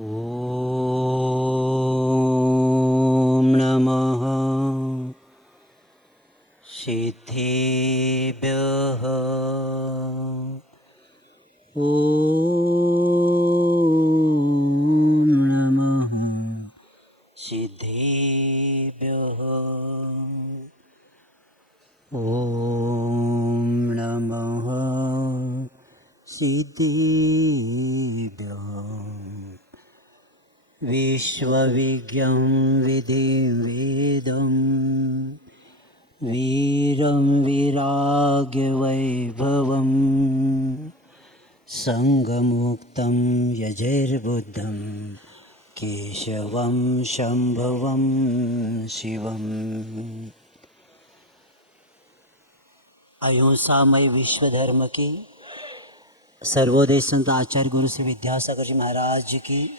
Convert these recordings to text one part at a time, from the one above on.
ॐ नमः सिद्धेभ्यः। ॐ नमः सिद्धेभ्यः। ॐ नमः सिद्धेभ्यः। विश्वविज्ञं विधिं वेदं वीरं विराग्यवैभवं संगमुक्तं यजैर्बुद्धं केशवं शम्भवं शिवम्। अहिंसामय विश्व धर्म की सर्वोदय संत आचार्य गुरु श्री विद्यासागर जी महाराज जी की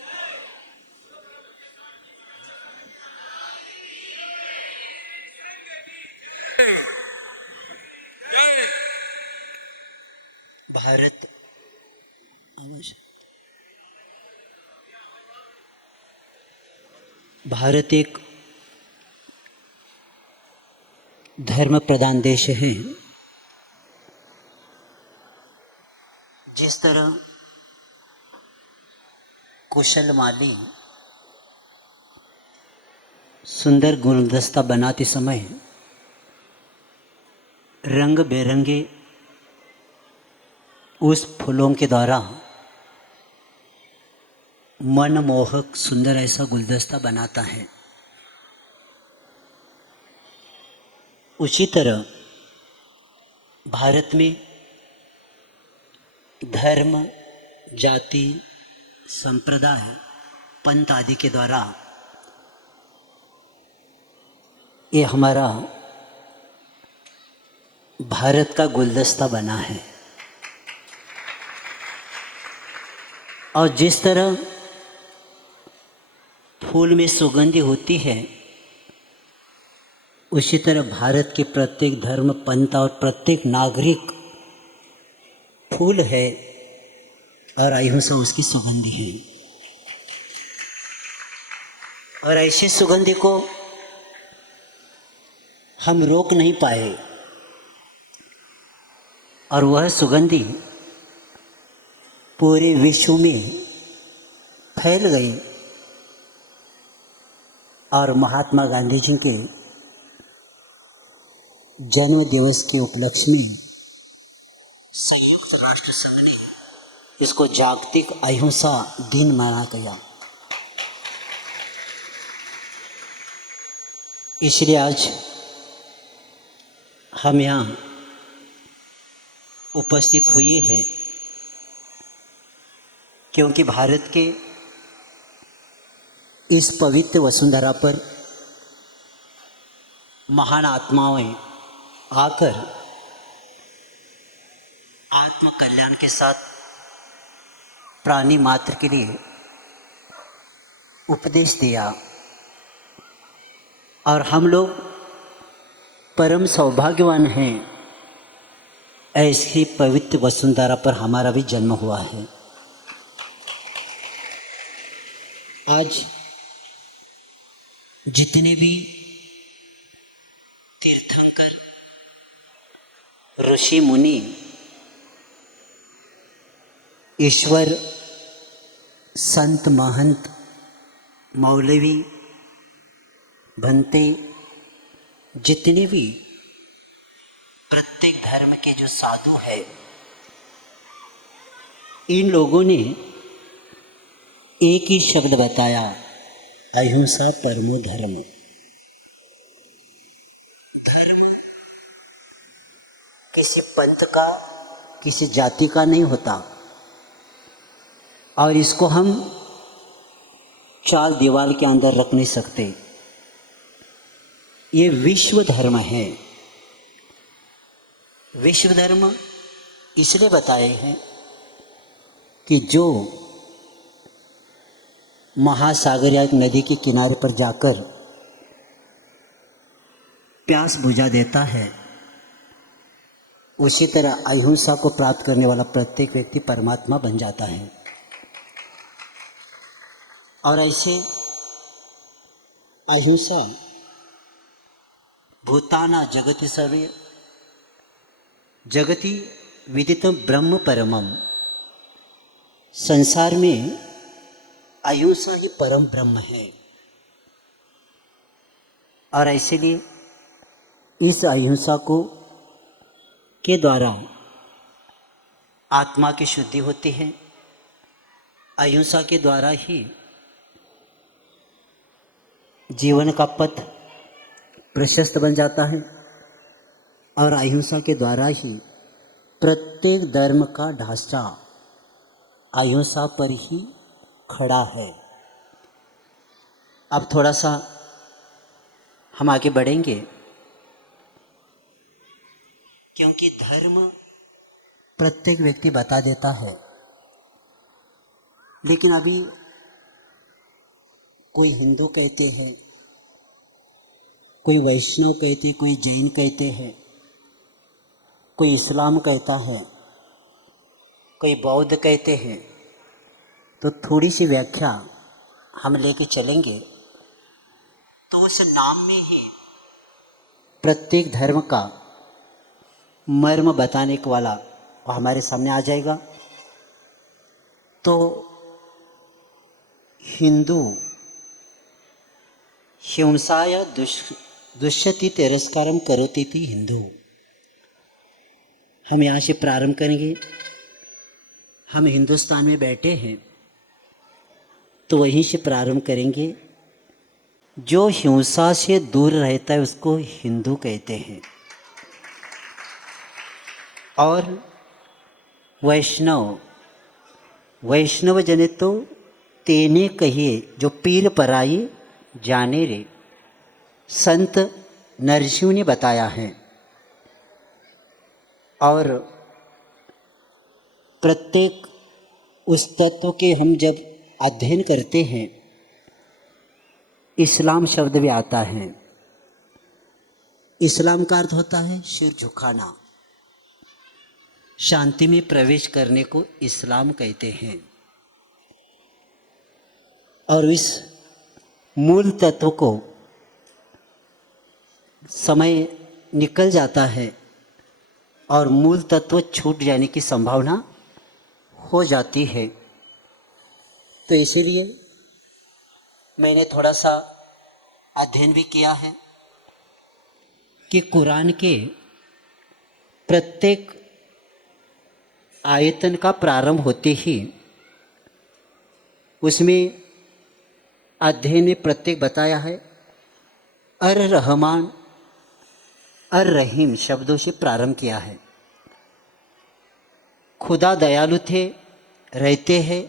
भारत एक धर्म प्रधान देश है। जिस तरह कुशल माली सुंदर गुलदस्ता बनाते समय रंग बेरंगे उस फूलों के द्वारा मनमोहक सुंदर ऐसा गुलदस्ता बनाता है, उसी तरह भारत में धर्म, जाति, संप्रदाय, पंथ आदि के द्वारा ये हमारा भारत का गुलदस्ता बना है। और जिस तरह फूल में सुगंधि होती है, उसी तरह भारत के प्रत्येक धर्म, पंथ और प्रत्येक नागरिक फूल है और अहिंसा उसकी सुगंधि है। और ऐसी सुगंधि को हम रोक नहीं पाए और वह सुगंधि पूरे विश्व में फैल गई और महात्मा गांधी जी के जन्म दिवस के उपलक्ष्य में संयुक्त राष्ट्र संघ ने इसको जागतिक अहिंसा दिन मनाया गया। इसलिए आज हम यहाँ उपस्थित हुए हैं क्योंकि भारत के इस पवित्र वसुंधरा पर महान आत्माएं आकर आत्म कल्याण के साथ प्राणी मात्र के लिए उपदेश दिया और हम लोग परम सौभाग्यवान हैं, ऐसी पवित्र वसुंधरा पर हमारा भी जन्म हुआ है। आज जितने भी तीर्थंकर, ऋषि मुनि, ईश्वर, संत, महंत, मौलवी, भंते, जितने भी प्रत्येक धर्म के जो साधु है, इन लोगों ने एक ही शब्द बताया, अहिंसा परमो धर्म। धर्म किसी पंथ का, किसी जाति का नहीं होता और इसको हम चार दीवार के अंदर रख नहीं सकते। ये विश्व धर्म है। विश्व धर्म इसलिए बताए हैं कि जो महासागर या एक नदी के किनारे पर जाकर प्यास बुझा देता है, उसी तरह अहिंसा को प्राप्त करने वाला प्रत्येक व्यक्ति परमात्मा बन जाता है। और ऐसे अहिंसा भूताना जगति सर्वे जगति विदितम ब्रह्म परमम, संसार में अहिंसा ही परम ब्रह्म है। और इसीलिए इस अहिंसा को के द्वारा आत्मा की शुद्धि होती है। अहिंसा के द्वारा ही जीवन का पथ प्रशस्त बन जाता है और अहिंसा के द्वारा ही प्रत्येक धर्म का ढांचा अहिंसा पर ही खड़ा है। अब थोड़ा सा हम आगे बढ़ेंगे, क्योंकि धर्म प्रत्येक व्यक्ति बता देता है, लेकिन अभी कोई हिंदू कहते हैं, कोई वैष्णव कहते हैं, कोई जैन कहते हैं, कोई इस्लाम कहता है, कोई बौद्ध कहते हैं। तो थोड़ी सी व्याख्या हम लेके चलेंगे तो उस नाम में ही प्रत्येक धर्म का मर्म बताने वाला हमारे सामने आ जाएगा। तो हिंदू हिंसाया दुष्यति तिरस्कारम करोति थी हिंदू। हम यहाँ से प्रारंभ करेंगे। हम हिंदुस्तान में बैठे हैं तो वहीं से प्रारंभ करेंगे। जो हिंसा से दूर रहता है उसको हिंदू कहते हैं। और वैष्णव जने तो तेने कहिए जो पीर पराई जाने रे, संत नरसिंह ने बताया है। और प्रत्येक उस तत्व के हम जब अध्ययन करते हैं, इस्लाम शब्द भी आता है। इस्लाम का अर्थ होता है सिर झुकाना, शांति में प्रवेश करने को इस्लाम कहते हैं। और इस मूल तत्व को समय निकल जाता है और मूल तत्व छूट जाने की संभावना हो जाती है। तो इसीलिए मैंने थोड़ा सा अध्ययन भी किया है कि कुरान के प्रत्येक आयतन का प्रारंभ होते ही उसमें अध्ययन में प्रत्येक बताया है अर रहमान अर रहीम शब्दों से प्रारंभ किया है। खुदा दयालु थे, रहते हैं,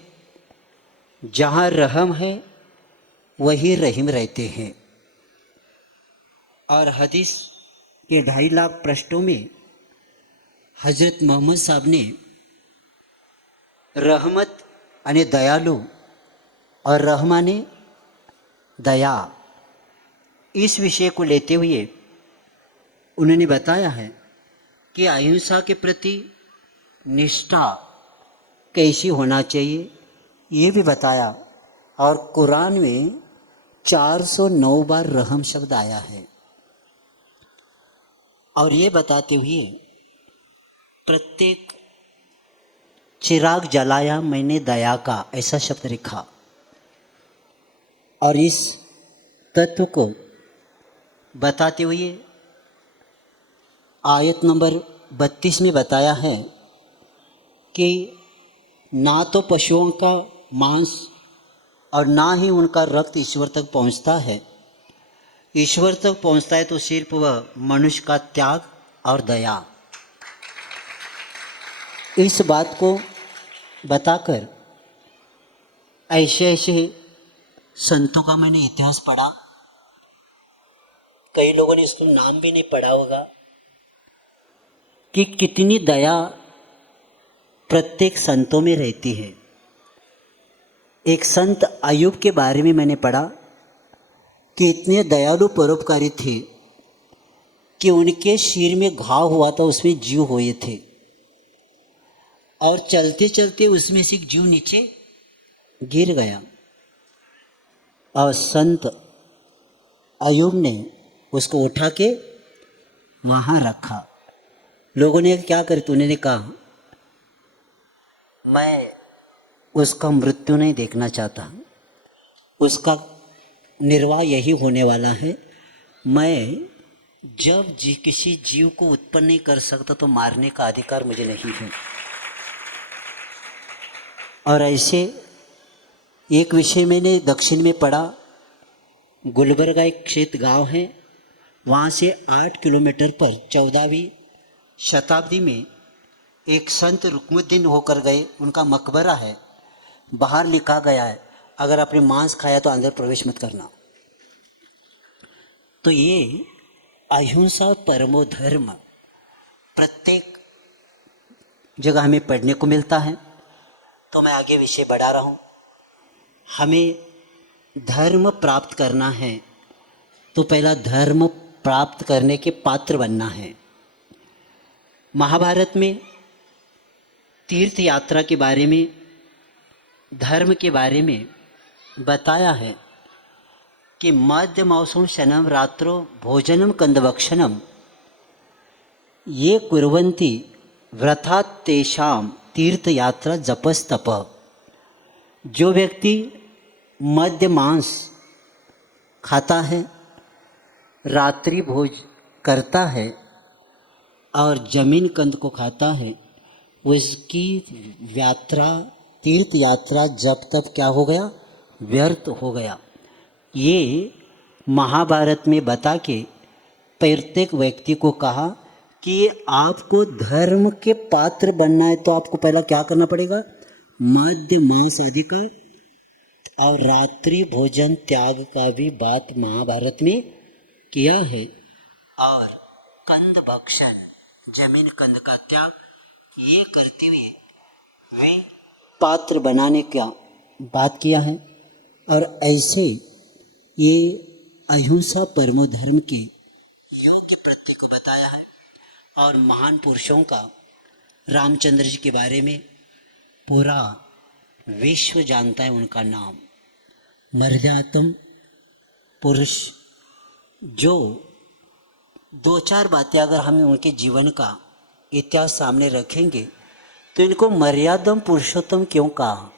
जहाँ रहम है वही रहीम रहते हैं। और हदीस के 2.5 लाख पृष्ठों में हजरत मोहम्मद साहब ने रहमत यानी दयालु और रहमाने दया इस विषय को लेते हुए उन्होंने बताया है कि अहिंसा के प्रति निष्ठा कैसी होना चाहिए, ये भी बताया। और कुरान में 409 बार रहम शब्द आया है। और ये बताते हुए प्रत्येक चिराग जलाया मैंने दया का, ऐसा शब्द लिखा। और इस तत्व को बताते हुए आयत नंबर 32 में बताया है कि ना तो पशुओं का मांस और ना ही उनका रक्त ईश्वर तक पहुंचता है। ईश्वर तक पहुंचता है तो सिर्फ वह मनुष्य का त्याग और दया। इस बात को बताकर ऐसे ऐसे संतों का मैंने इतिहास पढ़ा। कई लोगों ने इसका नाम भी नहीं पढ़ा होगा कि कितनी दया प्रत्येक संतों में रहती है। एक संत अय्यूब के बारे में मैंने पढ़ा कि इतने दयालु परोपकारी थे कि उनके सिर में घाव हुआ था, उसमें जीव हुए थे और चलते चलते उसमें से एक जीव नीचे गिर गया। और संत अयूब ने उसको उठा के वहाँ रखा। लोगों ने क्या कर, तो उन्होंने कहा मैं उसका मृत्यु नहीं देखना चाहता, उसका निर्वाह यही होने वाला है। मैं जब किसी जीव को उत्पन्न नहीं कर सकता तो मारने का अधिकार मुझे नहीं है। और ऐसे एक विषय मैंने दक्षिण में पढ़ा, गुलबर्गा एक क्षेत्र गांव है, वहाँ से 8 किलोमीटर पर 14वीं शताब्दी में एक संत रुकमुद्दीन होकर गए, उनका मकबरा है। बाहर लिखा गया है अगर आपने मांस खाया तो अंदर प्रवेश मत करना। तो ये अहिंसा परमो धर्म प्रत्येक जगह हमें पढ़ने को मिलता है। तो मैं आगे विषय बढ़ा रहा हूँ। हमें धर्म प्राप्त करना है तो पहला धर्म प्राप्त करने के पात्र बनना है। महाभारत में तीर्थ यात्रा के बारे में, धर्म के बारे में बताया है कि मध्य मौसम शनम रात्रो भोजनम कंदभक्षणम ये कुर्वन्ति व्रतात् तेषां तीर्थ यात्रा जपस्तप। जो व्यक्ति मध्य मांस खाता है, रात्रि भोज करता है और जमीन कंद को खाता है, उसकी यात्रा तीर्थ यात्रा जब तब क्या हो गया, व्यर्थ हो गया। ये महाभारत में बता के प्रत्येक व्यक्ति को कहा कि आपको धर्म के पात्र बनना है तो आपको पहला क्या करना पड़ेगा, मध्य मांस आदि का और रात्रि भोजन त्याग का भी बात महाभारत में किया है। और कंद भक्षण, जमीन कंद का त्याग, ये करते हुए वे पात्र बनाने का बात किया है। और ऐसे ये अहिंसा परमो धर्म के योग्य प्रत्यय को बताया है। और महान पुरुषों का, रामचंद्र जी के बारे में पूरा विश्व जानता है उनका नाम, मर्यादम पुरुष। जो 2-4 बातें अगर हम उनके जीवन का इतिहास सामने रखेंगे तो इनको मर्यादम पुरुषोत्तम क्यों कहा।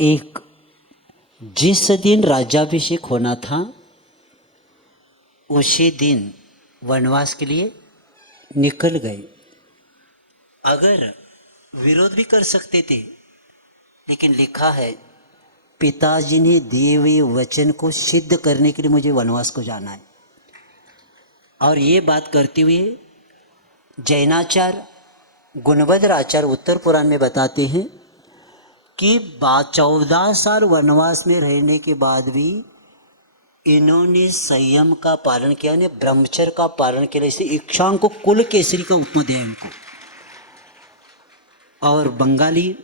एक, जिस दिन राज्याभिषेक होना था उसी दिन वनवास के लिए निकल गए। अगर विरोध भी कर सकते थे, लेकिन लिखा है पिताजी ने दिए हुए वचन को सिद्ध करने के लिए मुझे वनवास को जाना है। और ये बात करते हुए जैनाचार्य गुणभद्र आचार्य उत्तर पुराण में बताते हैं कि 14 साल वनवास में रहने के बाद भी इन्होंने संयम का पालन किया, ने ब्रह्मचर्य का पालन किया। इसे इक्षांग को कुल केसरी का उपमा दिया इनको। और बंगाली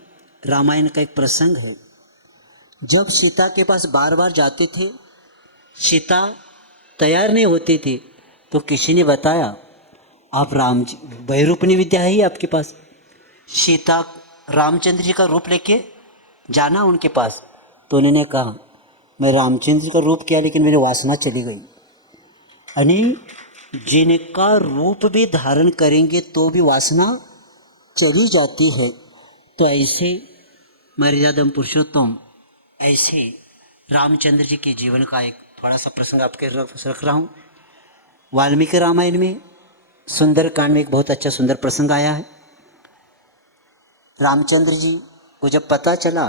रामायण का एक प्रसंग है, जब सीता के पास बार बार जाते थे, सीता तैयार नहीं होती थी, तो किसी ने बताया आप राम जी, बहुरूपनी विद्या है ही आपके पास, सीता रामचंद्र जी का रूप लेके जाना उनके पास। तो उन्होंने कहा मैं रामचंद्र जी का रूप किया लेकिन मेरी वासना चली गई। यानी जिनका रूप भी धारण करेंगे तो भी वासना चली जाती है। तो ऐसे मर्यादम पुरुषोत्तम, ऐसे रामचंद्र जी के जीवन का एक थोड़ा सा प्रसंग आपके रख रहा हूँ। वाल्मीकि रामायण में सुंदरकांड में एक बहुत अच्छा सुंदर प्रसंग आया है। रामचंद्र जी को जब पता चला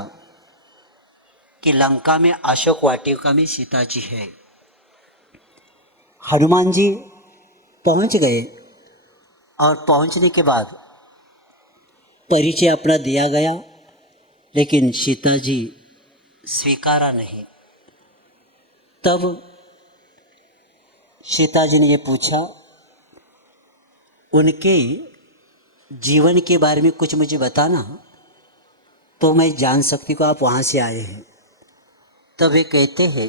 कि लंका में अशोक वाटिका में सीता जी है, हनुमान जी पहुंच गए और पहुंचने के बाद परिचय अपना दिया गया, लेकिन सीता जी स्वीकारा नहीं। तब सीता जी ने ये पूछा, उनके जीवन के बारे में कुछ मुझे बताना तो मैं जान सकती हूँ आप वहाँ से आए हैं। तब वे कहते हैं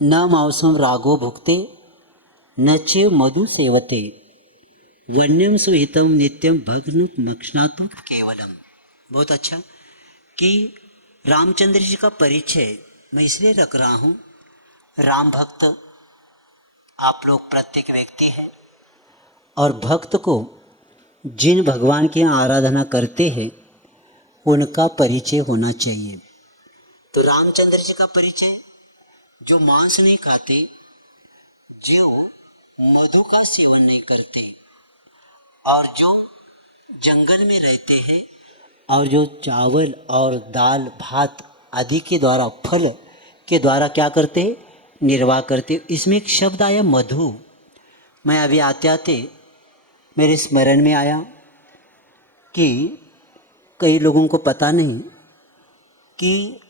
न मांसम रागो भुक्ते न चे मधु सेवते वन्यम सुहितम नित्यम भग्न मक्षणातु केवलम। बहुत अच्छा कि रामचंद्र जी का परिचय मैं इसलिए रख रहा हूँ, राम भक्त आप लोग प्रत्येक व्यक्ति हैं और भक्त को जिन भगवान की आराधना करते हैं उनका परिचय होना चाहिए। तो रामचंद्र जी का परिचय, जो मांस नहीं खाते, जो मधु का सेवन नहीं करते और जो जंगल में रहते हैं और जो चावल और दाल भात आदि के द्वारा, फल के द्वारा क्या करते हैं, निर्वाह करते। इसमें एक शब्द आया मधु। मैं अभी आते आते मेरे स्मरण में आया कि कई लोगों को पता नहीं कि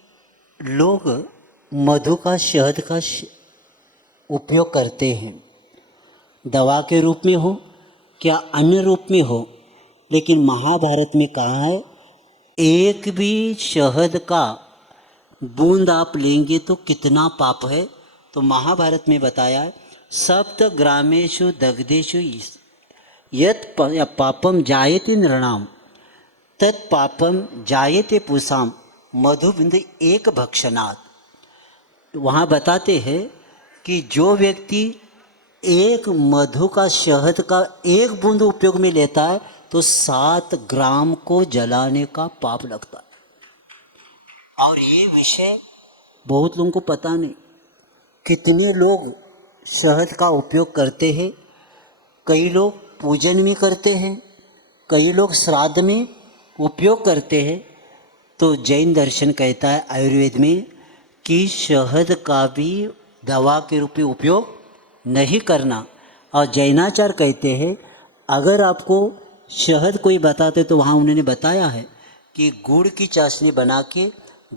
लोग मधु का, शहद का उपयोग करते हैं, दवा के रूप में हो क्या अन्य रूप में हो, लेकिन महाभारत में कहा है एक भी शहद का बूंद आप लेंगे तो कितना पाप है। तो महाभारत में बताया है सप्त ग्रामेषु दग्धेषु यत् पापम जायते नृणाम तत् पापम जायते पुसाम मधुबिंद एक भक्षणात्। वहाँ बताते हैं कि जो व्यक्ति एक मधु का, शहद का एक बूंद उपयोग में लेता है तो 7 ग्राम को जलाने का पाप लगता है। और ये विषय बहुत लोगों को पता नहीं। कितने लोग शहद का उपयोग करते हैं, कई लोग पूजन में करते हैं, कई लोग श्राद्ध में उपयोग करते हैं। तो जैन दर्शन कहता है आयुर्वेद में कि शहद का भी दवा के रूप में उपयोग नहीं करना। और जैनाचार्य कहते हैं अगर आपको शहद कोई बताते तो वहाँ उन्होंने बताया है कि गुड़ की चाशनी बना के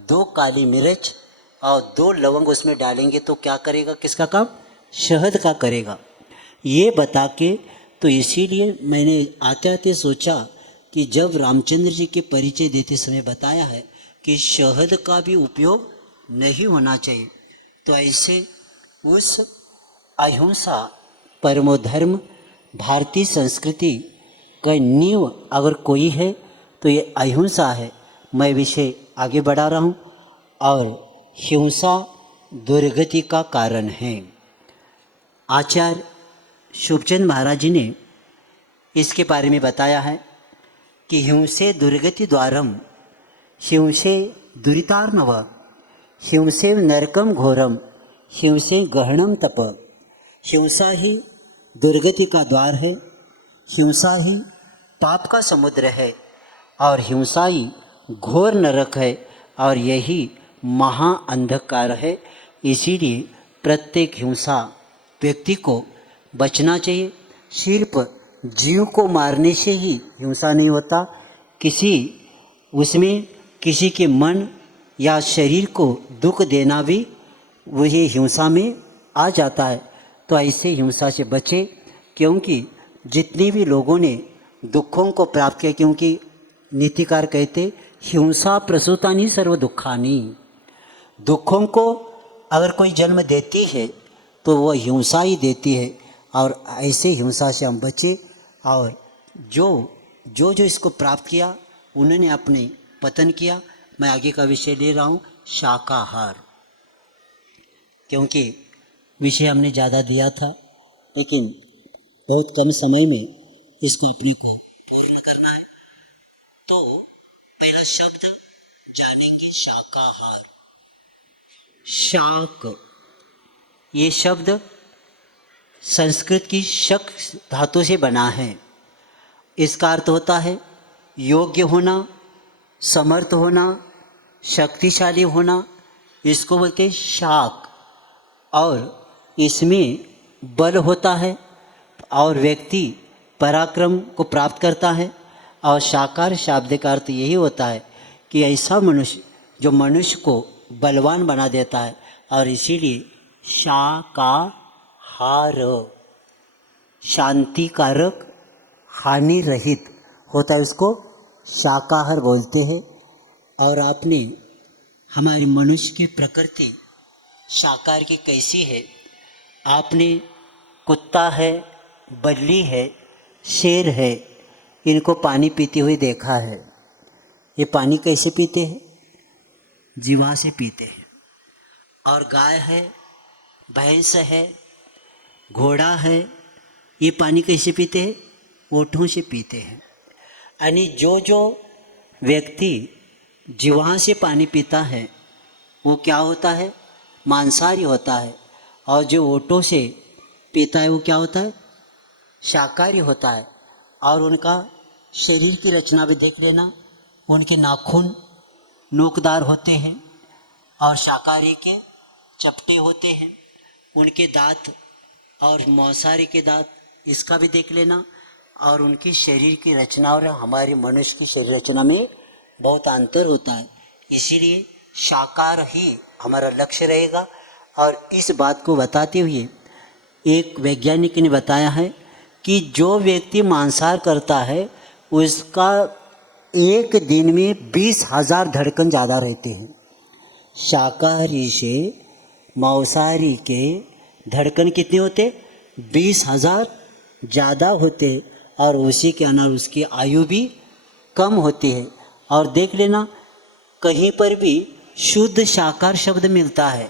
2 काली मिर्च और 2 लवंग उसमें डालेंगे तो क्या करेगा, किसका काम, शहद का करेगा। ये बता के तो इसीलिए मैंने आते आते सोचा कि जब रामचंद्र जी के परिचय देते समय बताया है कि शहद का भी उपयोग नहीं होना चाहिए, तो ऐसे उस अहिंसा परमो धर्म भारतीय संस्कृति का नींव अगर कोई है तो ये अहिंसा है। मैं विषय आगे बढ़ा रहा हूँ और हिंसा दुर्गति का कारण है। आचार्य शुभचंद महाराज जी ने इसके बारे में बताया है कि हिंसे दुर्गति द्वारम हिंसे दुरितार्णव हिंसे नरकम घोरम हिंसे गहनम तप। हिंसा ही दुर्गति का द्वार है, हिंसा ही पाप का समुद्र है और हिंसा ही घोर नरक है और यही महाअंधकार है। इसीलिए प्रत्येक हिंसा व्यक्ति को बचना चाहिए। सिर्फ जीव को मारने से ही हिंसा नहीं होता, उसमें किसी के मन या शरीर को दुख देना भी वही हिंसा में आ जाता है। तो ऐसे हिंसा से बचे, क्योंकि जितने भी लोगों ने दुखों को प्राप्त किया, क्योंकि नीतिकार कहते हिंसा प्रसूतानि सर्व दुखानि, दुखों को अगर कोई जन्म देती है तो वह हिंसा ही देती है। और ऐसे हिंसा से हम बचे और जो इसको प्राप्त किया उन्होंने अपने पतन किया। मैं आगे का विषय ले रहा हूँ शाकाहार, क्योंकि विषय हमने ज़्यादा दिया था लेकिन बहुत कम समय में इसको अपने को पूर्ण करना है। तो पहला शब्द जानेंगे शाकाहार। शाक, ये शब्द संस्कृत की शक धातु से बना है। इसका अर्थ होता है योग्य होना, समर्थ होना, शक्तिशाली होना, इसको बोलते हैं शाक। और इसमें बल होता है और व्यक्ति पराक्रम को प्राप्त करता है। और शाकाहार शब्द का अर्थ यही होता है कि ऐसा मनुष्य जो मनुष्य को बलवान बना देता है। और इसीलिए शाकाहार शांतिकारक, हानि रहित होता है, उसको शाकाहार बोलते हैं। और आपने हमारी मनुष्य की प्रकृति शाकाहार की कैसी है, आपने कुत्ता है, बल्ली है, शेर है, इनको पानी पीते हुए देखा है। ये पानी कैसे पीते हैं, जीवा से पीते हैं। और गाय है, भैंस है, घोड़ा है, ये पानी कैसे पीते हैं? ओठों से पीते हैं। यानी जो व्यक्ति जिह्वा से पानी पीता है वो क्या होता है? मांसाहारी होता है। और जो ओठों से पीता है वो क्या होता है? शाकाहारी होता है। और उनका शरीर की रचना भी देख लेना, उनके नाखून नोकदार होते हैं और शाकाहारी के चपटे होते हैं। उनके दांत और मांसाहारी के दांत, इसका भी देख लेना। और उनकी शरीर की रचना और हमारे मनुष्य की शरीर रचना में बहुत अंतर होता है। इसीलिए शाकाहार ही हमारा लक्ष्य रहेगा। और इस बात को बताते हुए एक वैज्ञानिक ने बताया है कि जो व्यक्ति मांसाहार करता है उसका एक दिन में 20,000 धड़कन ज़्यादा रहते हैं। शाकाहारी से मांसाहारी के धड़कन कितने होते? 20,000 ज़्यादा होते। और उसी के अनुसार उसकी आयु भी कम होती है। और देख लेना, कहीं पर भी शुद्ध शाकाहार शब्द मिलता है,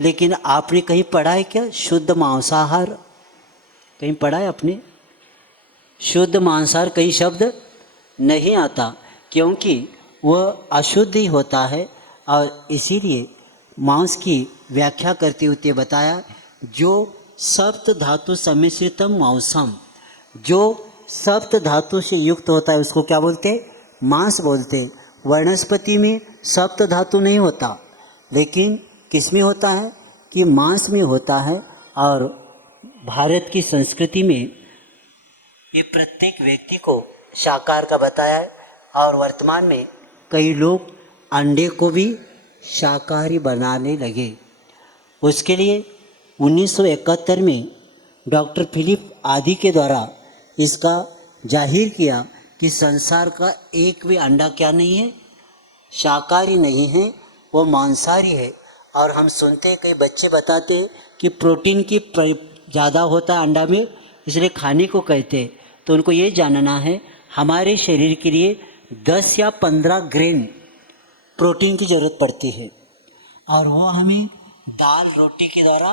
लेकिन आपने कहीं पढ़ा है क्या शुद्ध मांसाहार? कहीं पढ़ा है आपने? शुद्ध मांसाहार कहीं शब्द नहीं आता, क्योंकि वह अशुद्ध ही होता है। और इसीलिए मांस की व्याख्या करते हुए बताया, जो सप्त धातु सम्मिश्रितम मांसम, जो सप्त धातु से युक्त होता है उसको क्या बोलते हैं? मांस बोलते हैं। वनस्पति में सप्त धातु नहीं होता, लेकिन किस में होता है? कि मांस में होता है। और भारत की संस्कृति में ये प्रत्येक व्यक्ति को शाकाहार का बताया है। और वर्तमान में कई लोग अंडे को भी शाकाहारी बनाने लगे। उसके लिए 1971 में डॉक्टर फिलिप आदि के द्वारा इसका जाहिर किया कि संसार का एक भी अंडा क्या नहीं है? शाकाहारी नहीं है, वो मांसाहारी है। और हम सुनते हैं, कई बच्चे बताते हैं कि प्रोटीन की ज़्यादा होता है अंडा में, इसलिए खाने को कहते हैं। तो उनको ये जानना है, हमारे शरीर के लिए 10 या 15 ग्राम प्रोटीन की ज़रूरत पड़ती है। और वो हमें दाल रोटी के द्वारा,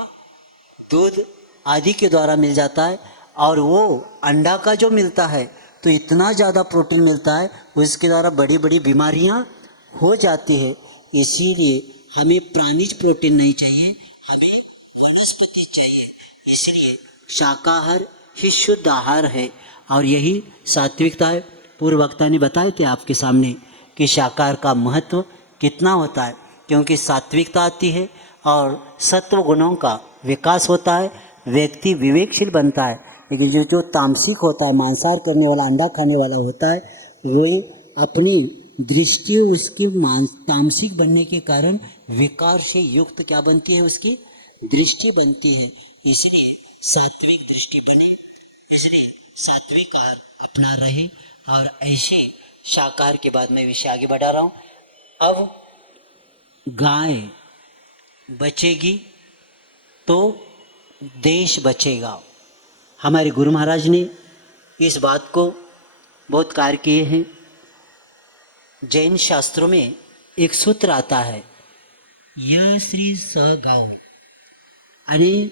दूध आदि के द्वारा मिल जाता है। और वो अंडा का जो मिलता है तो इतना ज़्यादा प्रोटीन मिलता है, उसके द्वारा बड़ी बड़ी बीमारियां हो जाती है। इसीलिए हमें प्राणिज प्रोटीन नहीं चाहिए, हमें वनस्पति चाहिए। इसलिए शाकाहार ही शुद्ध आहार है और यही सात्विकता है। पूर्व वक्ता ने बताए थे आपके सामने कि शाकाहार का महत्व कितना होता है, क्योंकि सात्विकता आती है और सत्व गुणों का विकास होता है, व्यक्ति विवेकशील बनता है। लेकिन जो तामसिक होता है, मांसाहार करने वाला, अंडा खाने वाला होता है, वो अपनी दृष्टि उसकी तामसिक बनने के कारण विकार से युक्त क्या बनती है? उसकी दृष्टि बनती है। इसलिए सात्विक दृष्टि बने, इसलिए सात्विक आहार अपना रहे। और ऐसे शाकाहार के बाद मैं विषय आगे बढ़ा रहा हूँ। अब गाय बचेगी तो देश बचेगा। हमारे गुरु महाराज ने इस बात को बहुत कार्य किए हैं। जैन शास्त्रों में एक सूत्र आता है, यह श्री स गाओ, यानी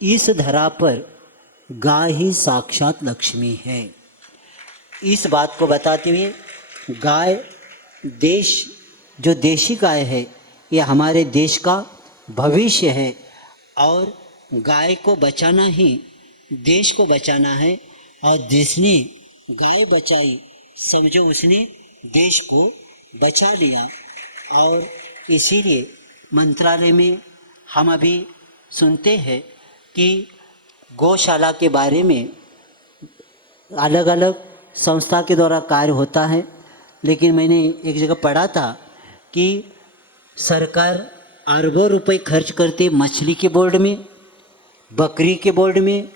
इस धरा पर गाय ही साक्षात लक्ष्मी है। इस बात को बताते हुए गाय, देश, जो देशी गाय है ये हमारे देश का भविष्य है। और गाय को बचाना ही देश को बचाना है। और जिसने गाय बचाई समझो उसने देश को बचा लिया। और इसीलिए मंत्रालय में हम अभी सुनते हैं कि गौशाला के बारे में अलग अलग संस्था के द्वारा कार्य होता है। लेकिन मैंने एक जगह पढ़ा था कि सरकार अरबों रुपए खर्च करते मछली के बोर्ड में, बकरी के बोर्ड में,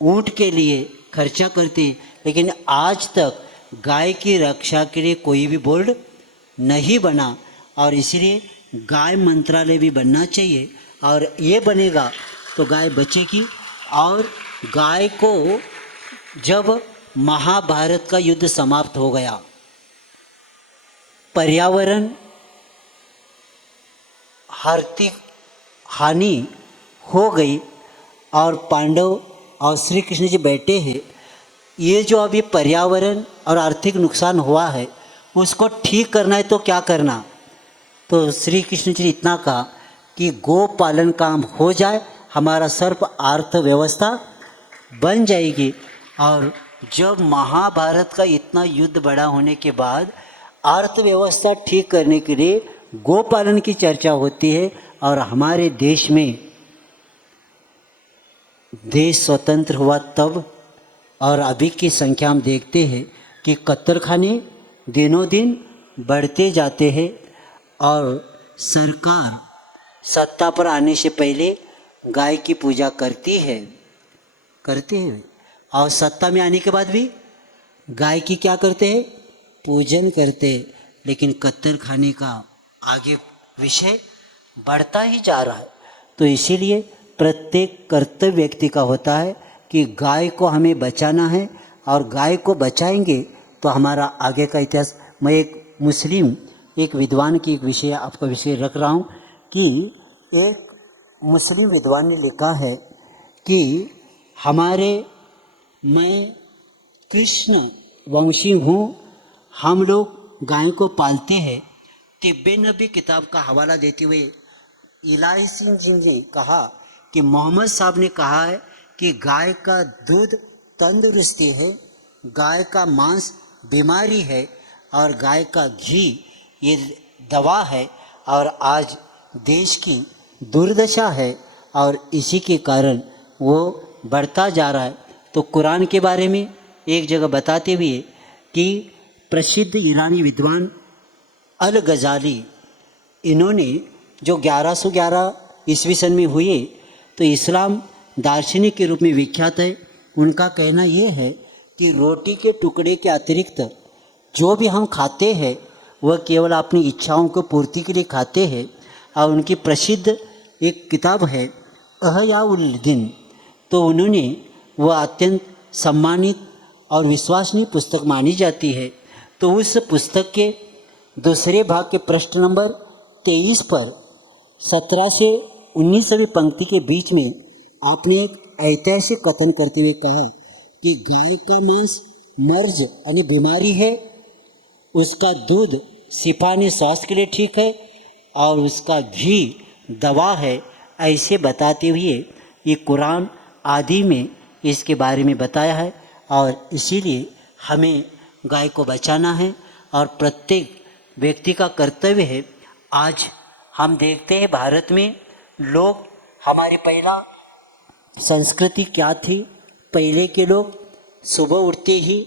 ऊंट के लिए खर्चा करते, लेकिन आज तक गाय की रक्षा के लिए कोई भी बोर्ड नहीं बना। और इसलिए गाय मंत्रालय भी बनना चाहिए। और ये बनेगा तो गाय बचेगी। और गाय को जब महाभारत का युद्ध समाप्त हो गया, पर्यावरण, आर्थिक हानि हो गई और पांडव और श्री कृष्ण जी बैठे हैं, ये जो अभी पर्यावरण और आर्थिक नुकसान हुआ है उसको ठीक करना है तो क्या करना। तो श्री कृष्ण जी ने इतना कहा कि गो पालन काम हो जाए, हमारा सर्प अर्थव्यवस्था बन जाएगी। और जब महाभारत का इतना युद्ध बड़ा होने के बाद अर्थव्यवस्था ठीक करने के लिए गोपालन की चर्चा होती है और हमारे देश में देश स्वतंत्र हुआ तब, और अभी की संख्या हम देखते हैं कि कत्तलखाने दिनों दिन बढ़ते जाते हैं और सरकार सत्ता पर आने से पहले गाय की पूजा करते हैं और सत्ता में आने के बाद भी गाय की क्या करते हैं, पूजन करते हैं। लेकिन कत्तलखाने का आगे विषय बढ़ता ही जा रहा है। तो इसीलिए प्रत्येक कर्तव्य व्यक्ति का होता है कि गाय को हमें बचाना है और गाय को बचाएंगे तो हमारा आगे का इतिहास। मैं एक मुस्लिम एक विद्वान की एक विषय आपका विषय रख रहा हूँ कि एक मुस्लिम विद्वान ने लिखा है कि मैं कृष्ण वंशी हूँ, हम लोग गाय को पालते हैं। तिब्बे नबी किताब का हवाला देते हुए इलाही सिंह जी ने कहा कि मोहम्मद साहब ने कहा है कि गाय का दूध तंदुरुस्ती है, गाय का मांस बीमारी है और गाय का घी ये दवा है। और आज देश की दुर्दशा है और इसी के कारण वो बढ़ता जा रहा है। तो कुरान के बारे में एक जगह बताते हुए कि प्रसिद्ध ईरानी विद्वान अल गजाली, इन्होंने जो 1111 ईस्वी सन में हुए तो इस्लाम दार्शनिक के रूप में विख्यात है। उनका कहना ये है कि रोटी के टुकड़े के अतिरिक्त जो भी हम खाते हैं वह केवल अपनी इच्छाओं को पूर्ति के लिए खाते हैं। और उनकी प्रसिद्ध एक किताब है अहयाउल-दिन, तो उन्होंने वह अत्यंत सम्मानित और विश्वसनीय पुस्तक मानी जाती है। तो उस पुस्तक के दूसरे भाग के प्रश्न नंबर 23 पर 17 से 19वीं पंक्ति के बीच में आपने एक ऐतिहासिक कथन करते हुए कहा कि गाय का मांस मर्ज यानी बीमारी है, उसका दूध सिपाने स्वास्थ्य के लिए ठीक है और उसका घी दवा है। ऐसे बताते हुए ये कुरान आदि में इसके बारे में बताया है और इसीलिए हमें गाय को बचाना है और प्रत्येक व्यक्ति का कर्तव्य है। आज हम देखते हैं भारत में लोग, हमारी पहला संस्कृति क्या थी, पहले के लोग सुबह उठते ही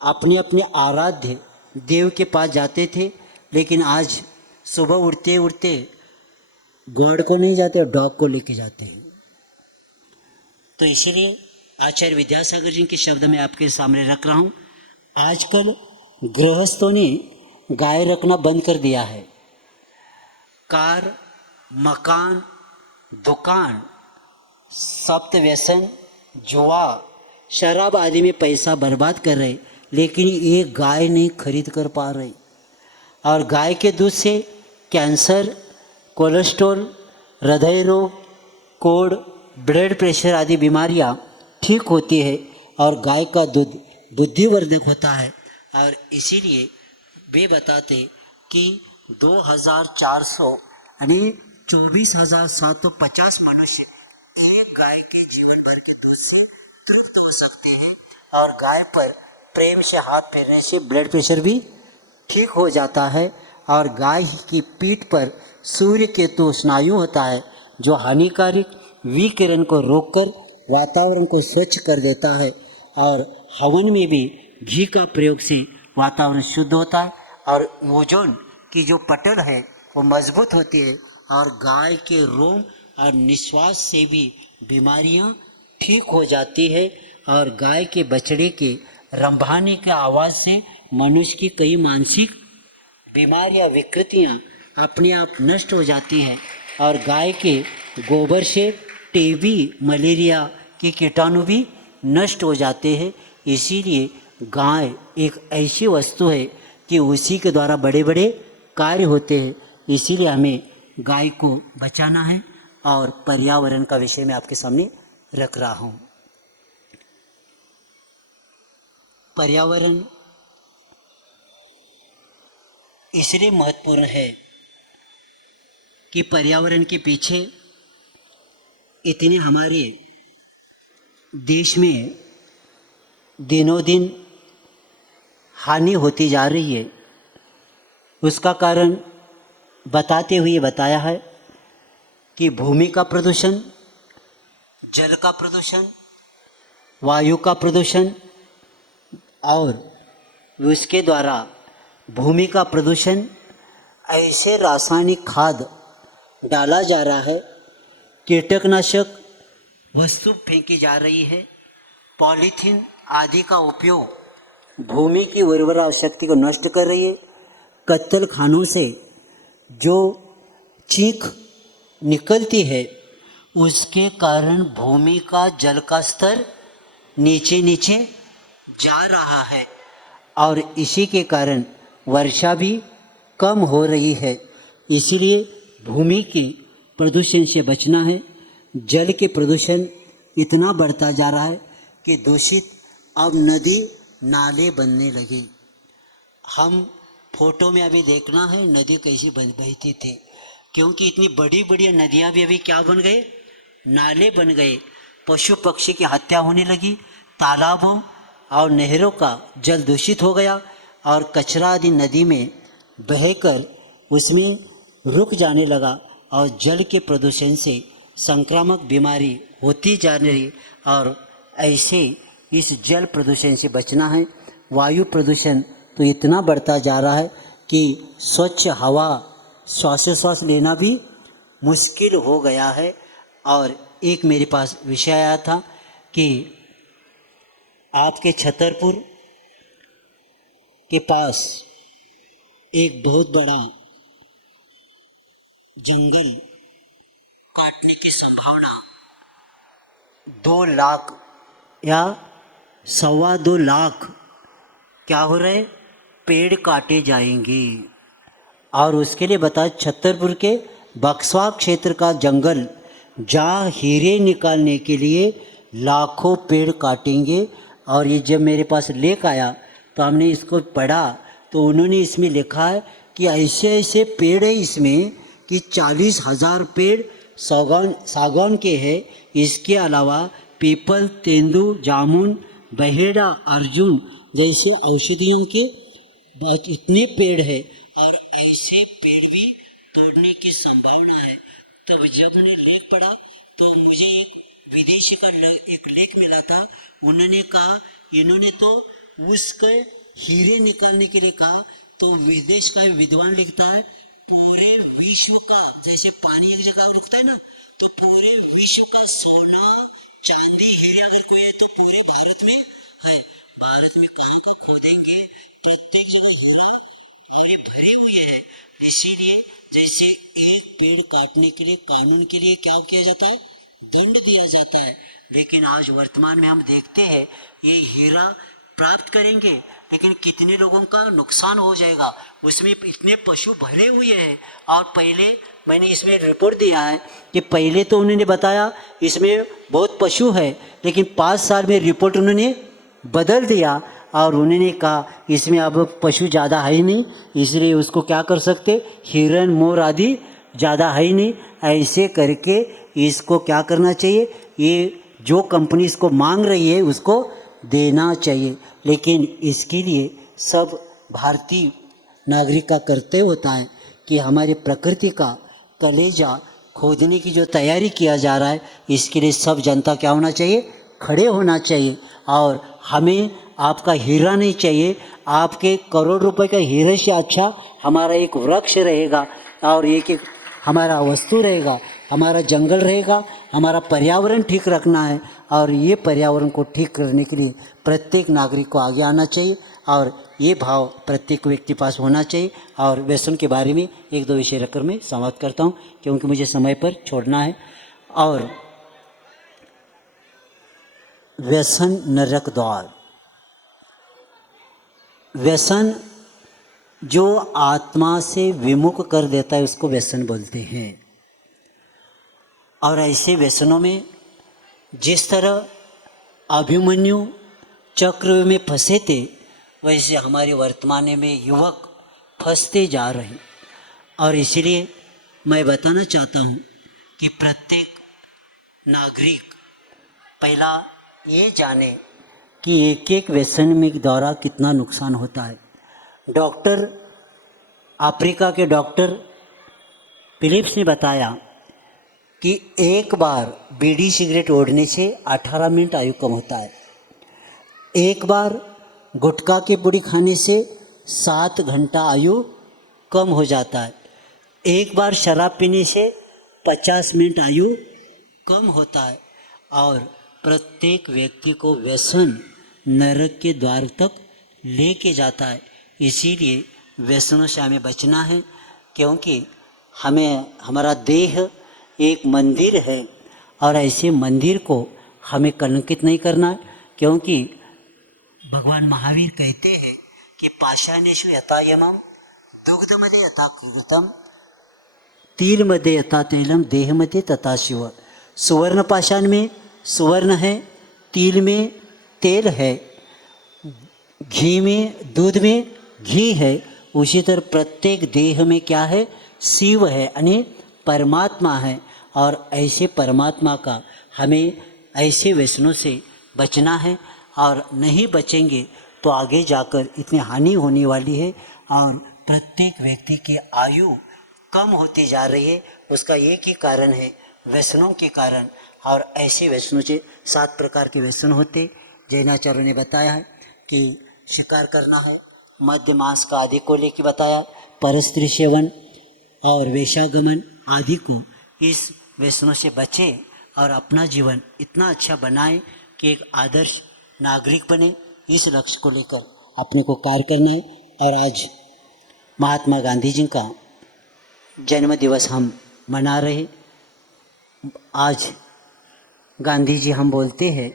अपने अपने आराध्य देव के पास जाते थे। लेकिन आज सुबह उठते उठते गॉड को नहीं जाते और डॉग को लेके जाते हैं। तो इसीलिए आचार्य विद्यासागर जी के शब्द में आपके सामने रख रहा हूँ। आजकल गृहस्थों ने गाय रखना बंद कर दिया है। कार, मकान, दुकान, सप्त व्यसन, जुआ, शराब आदि में पैसा बर्बाद कर रहे, लेकिन ये गाय नहीं खरीद कर पा रहे। और गाय के दूध से कैंसर, कोलेस्ट्रॉल, हृदय रोग, कोढ़, ब्लड प्रेशर आदि बीमारियां ठीक होती है और गाय का दूध बुद्धिवर्धक होता है। और इसीलिए वे बताते कि 2400 यानी 24,750 मनुष्य एक गाय के जीवन भर के दूध से तृप्त हो सकते हैं। और गाय पर प्रेम से हाथ फेरने से ब्लड प्रेशर भी ठीक हो जाता है। और गाय की पीठ पर सूर्य केतु स्नायु होता है जो हानिकारक विकिरण को रोककर वातावरण को स्वच्छ कर देता है। और हवन में भी घी का प्रयोग से वातावरण शुद्ध होता है और ओजोन की जो पटल है वो मजबूत होती है। और गाय के रोम और निश्वास से भी बीमारियां ठीक हो जाती है। और गाय के बछड़े के रंभाने के आवाज़ से मनुष्य की कई मानसिक बीमारियां, विकृतियां अपने आप नष्ट हो जाती हैं। और गाय के गोबर से टीबी, मलेरिया के कीटाणु भी नष्ट हो जाते हैं। इसीलिए गाय एक ऐसी वस्तु है कि उसी के द्वारा बड़े बड़े कार्य होते हैं। इसीलिए हमें गाय को बचाना है और पर्यावरण का विषय मैं आपके सामने रख रहा हूँ। पर्यावरण इसलिए महत्वपूर्ण है कि पर्यावरण के पीछे इतने हमारे देश में दिनों दिन हानि होती जा रही है। उसका कारण बताते हुए बताया है कि भूमि का प्रदूषण, जल का प्रदूषण, वायु का प्रदूषण और उसके द्वारा भूमि का प्रदूषण, ऐसे रासायनिक खाद डाला जा रहा है, कीटनाशक वस्तु फेंकी जा रही है, पॉलीथीन आदि का उपयोग भूमि की उर्वरा शक्ति को नष्ट कर रही है। कत्ल खानों से जो चीख निकलती है उसके कारण भूमि का जल का स्तर नीचे नीचे जा रहा है और इसी के कारण वर्षा भी कम हो रही है। इसीलिए भूमि के प्रदूषण से बचना है। जल के प्रदूषण इतना बढ़ता जा रहा है कि दूषित अब नदी नाले बनने लगे। हम फोटो में अभी देखना है नदी कैसी बहती थी, क्योंकि इतनी बड़ी बड़ी नदियाँ भी अभी क्या बन गए, नाले बन गए। पशु पक्षी की हत्या होने लगी, तालाबों और नहरों का जल दूषित हो गया और कचरा आदि नदी में बहकर उसमें रुक जाने लगा और जल के प्रदूषण से संक्रामक बीमारी होती जा रही। और ऐसे इस जल प्रदूषण से बचना है। वायु प्रदूषण तो इतना बढ़ता जा रहा है कि स्वच्छ हवा श्वास लेना भी मुश्किल हो गया है। और एक मेरे पास विषय आया था कि आपके छतरपुर के पास एक बहुत बड़ा जंगल काटने की संभावना 2 लाख या 2.25 लाख क्या हो रहे पेड़ काटे जाएंगे। और उसके लिए बता, छतरपुर के बक्सवा क्षेत्र का जंगल जहाँ हीरे निकालने के लिए लाखों पेड़ काटेंगे। और ये जब मेरे पास लेक आया तो हमने इसको पढ़ा तो उन्होंने इसमें लिखा है कि ऐसे ऐसे पेड़ है इसमें कि 40,000 पेड़ सागौन के हैं। इसके अलावा पीपल, तेंदू, जामुन, बहेड़ा, अर्जुन जैसे औषधियों के बहुत इतने पेड़ है और ऐसे पेड़ भी तोड़ने की संभावना है। तब जब मैंने लेख पढ़ा तो मुझे एक विदेशी का एक लेख मिला था। उन्होंने कहा इन्होंने तो उसके हीरे निकालने के लिए कहा। तो विदेश का विद्वान लिखता है पूरे विश्व का, जैसे पानी एक जगह रुकता है ना, तो पूरे विश्व का सोना, चांदी, हीरे अगर कोई है तो पूरे भारत में है। भारत में कहाँ का खोदेंगे, प्रत्येक जगह हीरा और ये भरे हुए है। इसीलिए जैसे एक पेड़ काटने के लिए कानून के लिए क्या किया जाता है, दंड दिया जाता है। लेकिन आज वर्तमान में हम देखते हैं ये हीरा प्राप्त करेंगे लेकिन कितने लोगों का नुकसान हो जाएगा। उसमें इतने पशु भरे हुए हैं। और पहले मैंने इसमें रिपोर्ट दिया है कि पहले तो उन्होंने बताया इसमें बहुत पशु है, लेकिन 5 साल में रिपोर्ट उन्होंने बदल दिया और उन्होंने कहा इसमें अब पशु ज़्यादा है ही नहीं, इसलिए उसको क्या कर सकते, हिरण, मोर आदि ज़्यादा है ही नहीं। ऐसे करके इसको क्या करना चाहिए, ये जो कंपनी इसको मांग रही है उसको देना चाहिए। लेकिन इसके लिए सब भारतीय नागरिक का कर्तव्य होता है कि हमारी प्रकृति का कलेजा खोदने की जो तैयारी किया जा रहा है इसके लिए सब जनता क्या होना चाहिए, खड़े होना चाहिए। और हमें आपका हीरा नहीं चाहिए, आपके करोड़ रुपए का हीरे से अच्छा हमारा एक वृक्ष रहेगा और एक हमारा वस्तु रहेगा, हमारा जंगल रहेगा। हमारा पर्यावरण ठीक रखना है और ये पर्यावरण को ठीक करने के लिए प्रत्येक नागरिक को आगे आना चाहिए और ये भाव प्रत्येक व्यक्ति के पास होना चाहिए। और व्यसन के बारे में 1-2 विषय रखकर मैं समाप्त करता हूँ क्योंकि मुझे समय पर छोड़ना है। और व्यसन नरक द्वार, व्यसन जो आत्मा से विमुख कर देता है उसको व्यसन बोलते हैं। और ऐसे व्यसनों में जिस तरह अभिमन्यु चक्र में फंसे थे, वैसे हमारे वर्तमान में युवक फंसते जा रहे हैं। और इसलिए मैं बताना चाहता हूँ कि प्रत्येक नागरिक पहला ये जाने कि एक एक व्यसन में द्वारा कितना नुकसान होता है। डॉक्टर, अफ्रीका के डॉक्टर फिलिप्स ने बताया कि एक बार बीड़ी सिगरेट ओढ़ने से 18 मिनट आयु कम होता है, एक बार गुटखा की पुड़ी खाने से 7 घंटा आयु कम हो जाता है, एक बार शराब पीने से 50 मिनट आयु कम होता है। और प्रत्येक व्यक्ति को व्यसन नरक के द्वार तक लेके जाता है। इसीलिए व्यसनों से हमें बचना है, क्योंकि हमारा देह एक मंदिर है और ऐसे मंदिर को हमें कलंकित नहीं करना है। क्योंकि भगवान महावीर कहते हैं कि पाषाणेषु यथा यमम दुग्धमध्ये यथा घृतम तिलमध्ये यथा तैलम देहमध्ये तथा शिव। सुवर्ण पाषाण में सुवर्ण है, तिल में तेल है, घी में दूध में घी है, उसी तरह प्रत्येक देह में क्या है? शिव है, यानी परमात्मा है। और ऐसे परमात्मा का हमें ऐसे व्यसनों से बचना है, और नहीं बचेंगे तो आगे जाकर इतनी हानि होने वाली है और प्रत्येक व्यक्ति की आयु कम होती जा रही है। उसका एक ही कारण है, व्यसनों के कारण। और ऐसे व्यसनों से 7 प्रकार के व्यसन होते। जैनाचार्यों ने बताया है कि शिकार करना है, मद्य मांस का आदि को लेकर बताया, परस्त्री सेवन और वेश्यागमन आदि को। इस व्यसनों से बचें और अपना जीवन इतना अच्छा बनाएं कि एक आदर्श नागरिक बने। इस लक्ष्य को लेकर अपने को कार्य करना है। और आज महात्मा गांधी जी का जन्म दिवस हम मना रहे। आज गांधी जी हम बोलते हैं,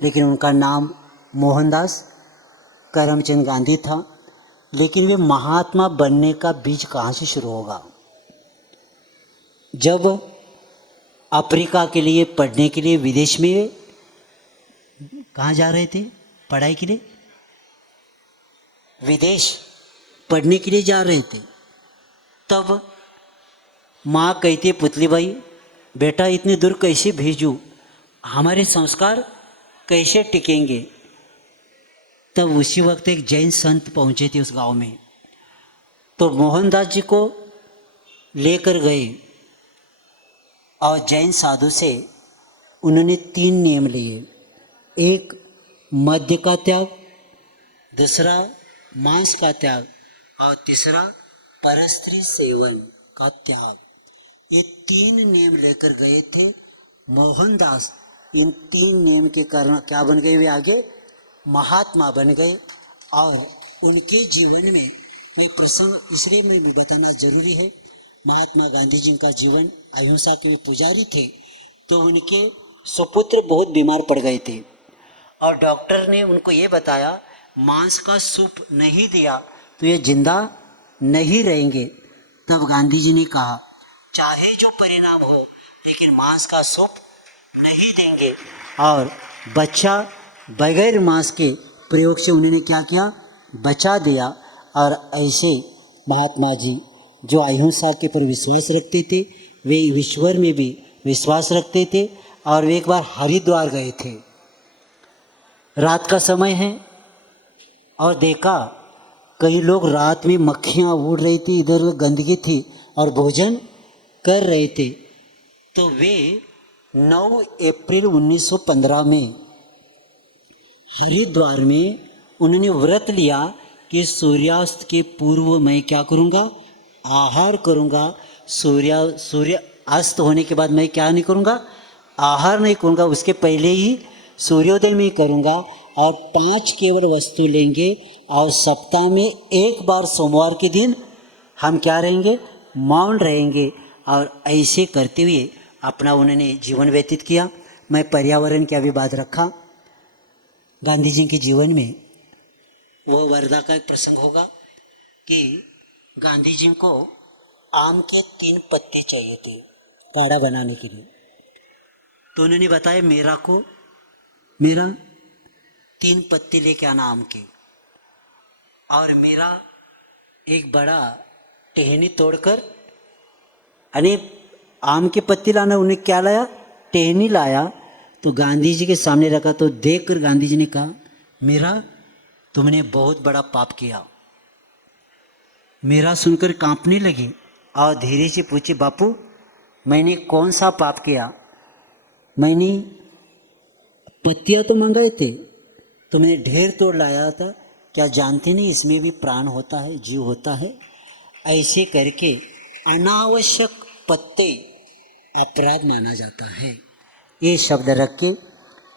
लेकिन उनका नाम मोहनदास करमचंद गांधी था। लेकिन वे महात्मा बनने का बीज कहाँ से शुरू होगा? जब अफ्रीका के लिए पढ़ने के लिए विदेश में कहाँ जा रहे थे पढ़ाई के लिए? विदेश पढ़ने के लिए जा रहे थे। तब माँ कहती, पुतली भाई बेटा इतनी दूर कैसे भेजूँ, हमारे संस्कार कैसे टिकेंगे? तब उसी वक्त एक जैन संत पहुँचे थे उस गांव में। तो मोहनदास जी को लेकर गए और जैन साधु से उन्होंने 3 नियम लिए। एक मद्य का त्याग, दूसरा मांस का त्याग और तीसरा परस्त्री सेवन का त्याग। ये 3 नियम लेकर गए थे मोहनदास। इन 3 नियम के कारण क्या बन गए? वे आगे महात्मा बन गए। और उनके जीवन में कोई प्रसंग इसलिए मैं भी बताना जरूरी है। महात्मा गांधी जी का जीवन अहिंसा के पुजारी थे। तो उनके सुपुत्र बहुत बीमार पड़ गए थे और डॉक्टर ने उनको ये बताया, मांस का सूप नहीं दिया तो ये जिंदा नहीं रहेंगे। तब गांधी जी ने कहा, चाहे जो परिणाम हो लेकिन मांस का सूप नहीं देंगे। और बच्चा बगैर मांस के प्रयोग से उन्होंने क्या किया? बचा दिया। और ऐसे महात्मा जी जो अहिंसा के पर विश्वास रखते थे, वे ईश्वर में भी विश्वास रखते थे। और वे एक बार हरिद्वार गए थे, रात का समय है, और देखा कई लोग रात में मक्खियाँ उड़ रही थी, इधर उधर गंदगी थी और भोजन कर रहे थे। तो वे 9 अप्रैल 1915 में हरिद्वार में उन्होंने व्रत लिया कि सूर्यास्त के पूर्व मैं क्या करूँगा? आहार करूँगा। सूर्य अस्त होने के बाद मैं क्या नहीं करूँगा? आहार नहीं करूँगा। उसके पहले ही सूर्योदय में ही करूँगा। और 5 केवल वस्तु लेंगे। और सप्ताह में एक बार सोमवार के दिन हम क्या रहेंगे? मौन रहेंगे। और ऐसे करते हुए अपना उन्होंने जीवन व्यतीत किया। मैं पर्यावरण की भी बात रखा। गांधी जी के जीवन में वो वर्धा का एक प्रसंग होगा कि गांधी जी को आम के 3 पत्ते चाहिए थे काढ़ा बनाने के लिए। तो उन्होंने बताया मेरा 3 पत्ती लेके आना आम की, और मेरा एक बड़ा टहनी तोड़कर, यानी आम की पत्ती लाना, उन्हें क्या लाया, टहनी लाया। तो गांधी जी के सामने रखा तो देखकर गांधी जी ने कहा, मेरा तुमने बहुत बड़ा पाप किया। मेरा सुनकर कांपने लगी और धीरे से पूछी, बापू मैंने कौन सा पाप किया? मैंने पत्तियां तो मंगाए थे, तो मैंने ढेर तोड़ लाया था, क्या जानते नहीं इसमें भी प्राण होता है, जीव होता है? ऐसे करके अनावश्यक पत्ते अपराध माना जाता है, ये शब्द रख के।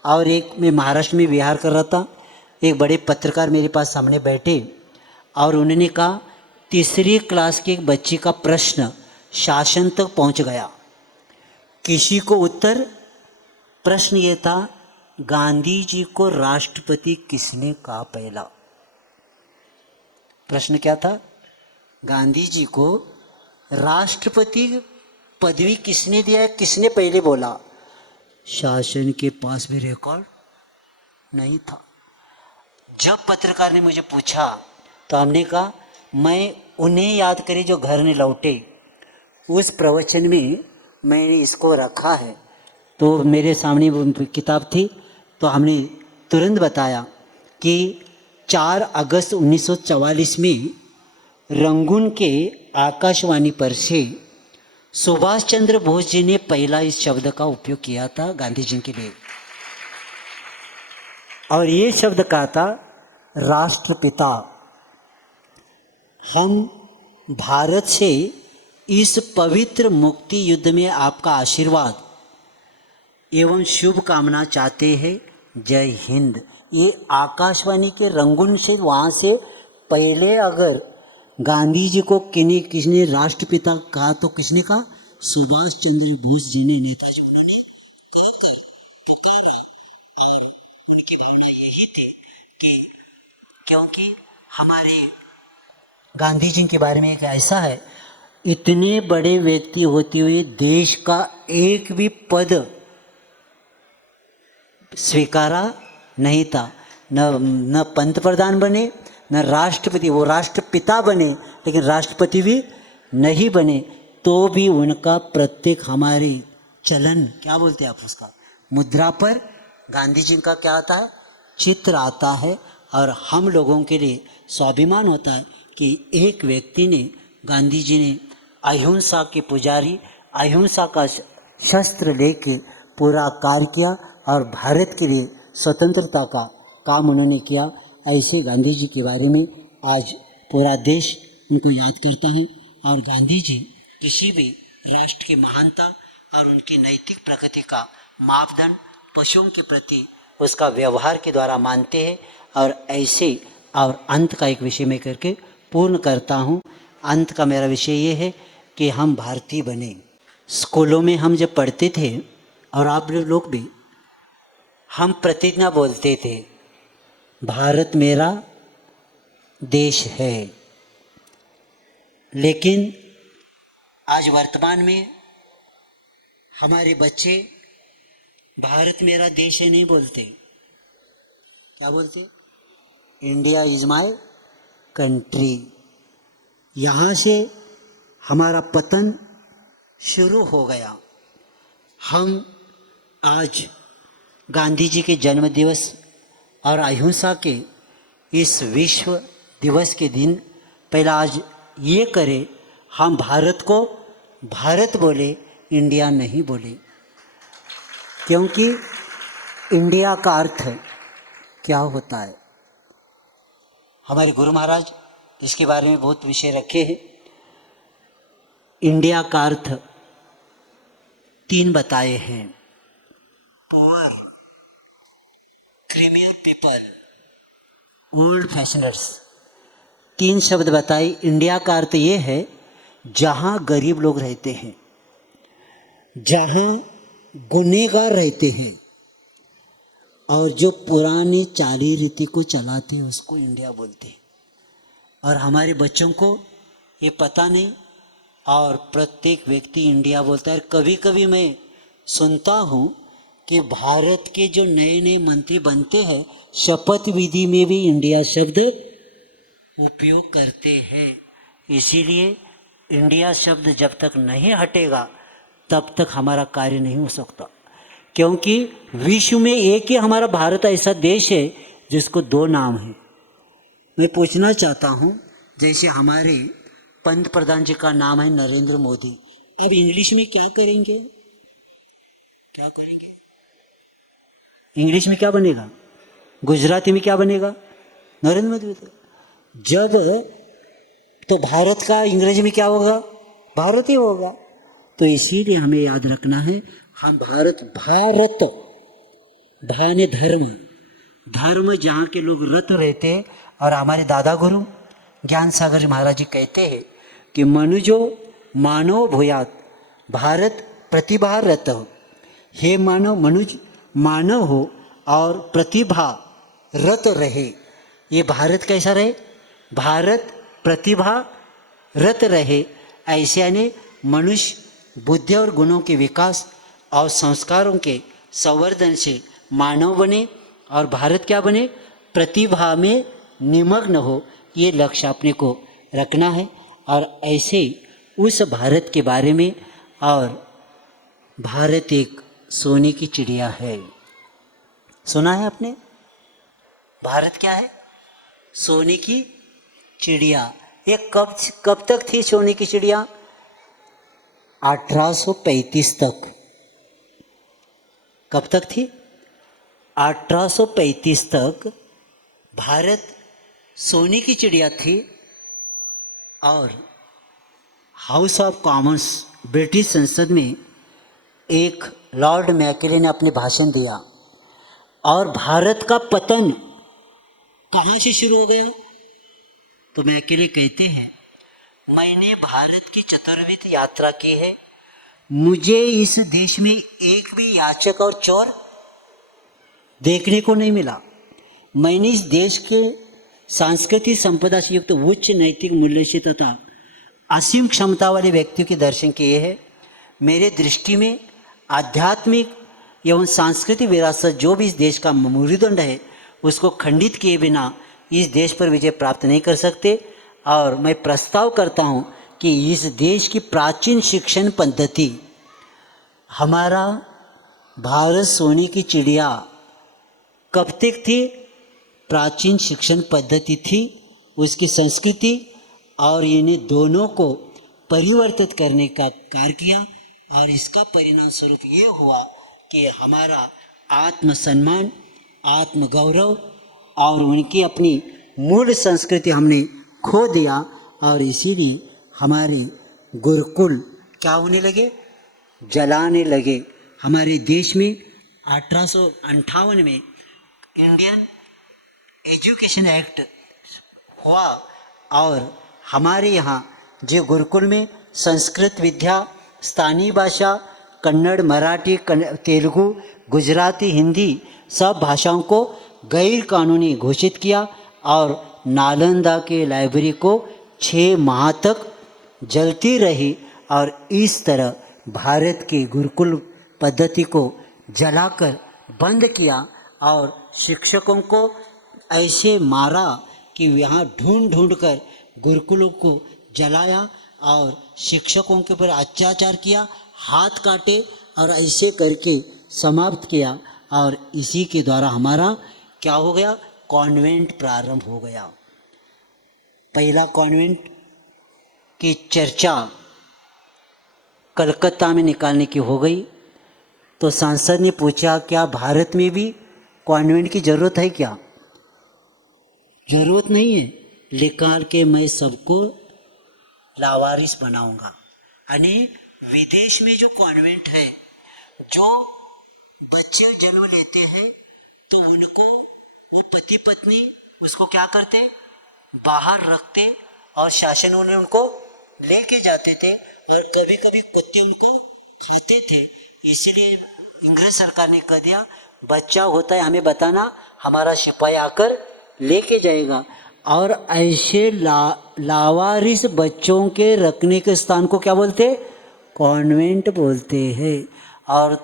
और एक, मैं महाराष्ट्र में विहार कर रहा था, एक बड़े पत्रकार मेरे पास सामने बैठे और उन्होंने कहा, 3री क्लास की एक बच्ची का प्रश्न शासन तक पहुंच गया, किसी को उत्तर, प्रश्न ये था, गांधी जी को राष्ट्रपति किसने कहा पहला? प्रश्न क्या था? गांधी जी को राष्ट्रपति पदवी किसने दिया है, किसने पहले बोला? शासन के पास भी रिकॉर्ड नहीं था। जब पत्रकार ने मुझे पूछा तो हमने कहा, मैं उन्हें याद करी जो घर में लौटे, उस प्रवचन में मैंने इसको रखा है। तो मेरे सामने वो किताब थी, तो हमने तुरंत बताया कि 4 अगस्त 1944 में रंगून के आकाशवाणी पर से सुभाष चंद्र बोस जी ने पहला इस शब्द का उपयोग किया था गांधी जी के लिए, और ये शब्द कहा था, राष्ट्रपिता, हम भारत से इस पवित्र मुक्ति युद्ध में आपका आशीर्वाद एवं शुभकामना चाहते हैं, जय हिंद। ये आकाशवाणी के रंगून से, वहाँ से पहले अगर गांधी जी को किसने राष्ट्रपिता कहा तो किसने कहा? सुभाष चंद्र बोस जी ने, नेताजी। उनकी भावना यही थी कि क्योंकि हमारे गांधी जी के बारे में एक ऐसा है, इतने बड़े व्यक्ति होते हुए देश का एक भी पद स्वीकारा नहीं था, न पंत प्रधान बने, न राष्ट्रपति, वो राष्ट्रपिता बने लेकिन राष्ट्रपति भी नहीं बने, तो भी उनका प्रत्येक हमारे चलन, क्या बोलते हैं आप उसका, मुद्रा पर गांधी जी का क्या आता है, चित्र आता है। और हम लोगों के लिए स्वाभिमान होता है कि एक व्यक्ति ने, गांधी जी ने अहिंसा के पुजारी, अहिंसा का शस्त्र लेके पूरा कार्य किया और भारत के लिए स्वतंत्रता का काम उन्होंने किया। ऐसे गांधी जी के बारे में आज पूरा देश उनको याद करता है, और गांधी जी किसी भी राष्ट्र की महानता और उनकी नैतिक प्रगति का मापदंड पशुओं के प्रति उसका व्यवहार के द्वारा मानते हैं। और ऐसे, और अंत का एक विषय में करके पूर्ण करता हूँ। अंत का मेरा विषय ये है कि हम भारतीय बने। स्कूलों में हम जब पढ़ते थे, और आप लोग भी, हम प्रतिज्ञा बोलते थे, भारत मेरा देश है। लेकिन आज वर्तमान में हमारे बच्चे भारत मेरा देश है नहीं बोलते, क्या बोलते? India is my country. यहाँ से हमारा पतन शुरू हो गया। हम आज गांधी जी के जन्म दिवस और अहिंसा के इस विश्व दिवस के दिन पहला आज ये करें, हम भारत को भारत बोले, इंडिया नहीं बोले, क्योंकि इंडिया का अर्थ क्या होता है? हमारे गुरु महाराज इसके बारे में बहुत विषय रखे हैं। इंडिया का अर्थ 3 बताए हैं, पुअर, क्रीमियर पीपल, ओल्ड फैशनर्स। 3 शब्द बताए। इंडिया का अर्थ ये है जहाँ गरीब लोग रहते हैं, जहाँ गुनहगार रहते हैं, और जो पुरानी चाली रीति को चलाते हैं उसको इंडिया बोलते हैं। और हमारे बच्चों को ये पता नहीं, और प्रत्येक व्यक्ति इंडिया बोलता है। कभी कभी मैं सुनता हूँ कि भारत के जो नए नए मंत्री बनते हैं शपथ विधि में भी इंडिया शब्द उपयोग करते हैं। इसीलिए इंडिया शब्द जब तक नहीं हटेगा तब तक हमारा कार्य नहीं हो सकता, क्योंकि विश्व में एक ही हमारा भारत ऐसा देश है जिसको दो नाम है। मैं पूछना चाहता हूँ, जैसे हमारे पंत प्रधान जी का नाम है नरेंद्र मोदी, अब इंग्लिश में क्या करेंगे? क्या करेंगे? इंग्लिश में क्या बनेगा? गुजराती में क्या बनेगा? नरेंद्र मोदी। जब तो भारत का अंग्रेजी में क्या होगा? भारत ही होगा। तो इसीलिए हमें याद रखना है, हम भारत भाने धर्म, धर्म जहाँ के लोग रत रहते हैं। और हमारे दादा गुरु ज्ञान सागर महाराज जी कहते हैं कि मनुजो मानव भूयात भारत प्रतिभा रत हो। हे मानव, मनुज मानव हो और प्रतिभा रत रहे। ये भारत कैसा रहे? भारत प्रतिभा रत रहे। ऐसे यानी मनुष्य बुद्धि और गुणों के विकास और संस्कारों के संवर्धन से मानव बने और भारत क्या बने? प्रतिभा में निमग्न हो। ये लक्ष्य अपने को रखना है। और ऐसे उस भारत के बारे में, और भारत एक सोने की चिड़िया है। सुना है आपने? भारत क्या है? सोने की चिड़िया। ये कब तक थी सोने की चिड़िया? 1835 तक। कब तक थी? 1835 तक भारत सोने की चिड़िया थी। और हाउस ऑफ कॉमन्स ब्रिटिश संसद में एक लॉर्ड मैकेले ने अपने भाषण दिया, और भारत का पतन कहाँ से शुरू हो गया? तो मैकेले कहते हैं, मैंने भारत की चतुर्विध यात्रा की है, मुझे इस देश में एक भी याचक और चोर देखने को नहीं मिला। मैंने इस देश के सांस्कृतिक संपदा से युक्त उच्च नैतिक मूल्य से तथा असीम क्षमता वाले व्यक्तियों के दर्शन किए हैं। मेरे दृष्टि में आध्यात्मिक एवं सांस्कृतिक विरासत जो भी इस देश का मूलदंड है उसको खंडित किए बिना इस देश पर विजय प्राप्त नहीं कर सकते। और मैं प्रस्ताव करता हूँ कि इस देश की प्राचीन शिक्षण पद्धति, हमारा भारत सोने की चिड़िया कब तक थी? प्राचीन शिक्षण पद्धति थी, उसकी संस्कृति, और इन्हें दोनों को परिवर्तित करने का कार्य किया। और इसका परिणाम स्वरूप ये हुआ कि हमारा आत्मसम्मान, आत्मगौरव और उनकी अपनी मूल संस्कृति हमने खो दिया। और इसीलिए हमारे गुरुकुल क्या होने लगे? जलाने लगे। हमारे देश में 1858 में इंडियन एजुकेशन एक्ट हुआ, और हमारे यहाँ जो गुरुकुल में संस्कृत विद्या, स्थानीय भाषा, कन्नड़, मराठी, तेलुगु, गुजराती, हिंदी सब भाषाओं को गैर कानूनी घोषित किया। और नालंदा के लाइब्रेरी को 6 माह तक जलती रही। और इस तरह भारत के गुरुकुल पद्धति को जलाकर बंद किया। और शिक्षकों को ऐसे मारा कि यहाँ ढूंढ ढूंढ कर गुरुकुलों को जलाया और शिक्षकों के ऊपर अत्याचार किया, हाथ काटे और ऐसे करके समाप्त किया। और इसी के द्वारा हमारा क्या हो गया? कॉन्वेंट प्रारंभ हो गया। पहला कॉन्वेंट की चर्चा कलकत्ता में निकालने की हो गई। तो सांसद ने पूछा, क्या भारत में भी कॉन्वेंट की ज़रूरत है? क्या ज़रूरत नहीं है? निकाल के मैं सबको लावारिस बनाऊंगा। यानी विदेश में जो कॉन्वेंट है, जो बच्चे जन्म लेते हैं तो उनको वो पति पत्नी उसको क्या करते? बाहर रखते और शासन वाले उनको लेके जाते थे, और कभी कभी कुत्ते उनको खींचते थे। इसीलिए इंग्रेज सरकार ने कह दिया, बच्चा होता है हमें बताना, हमारा सिपाही आकर लेके जाएगा। और ऐसे लावारिस बच्चों के रखने के स्थान को क्या बोलते? कॉन्वेंट बोलते हैं। और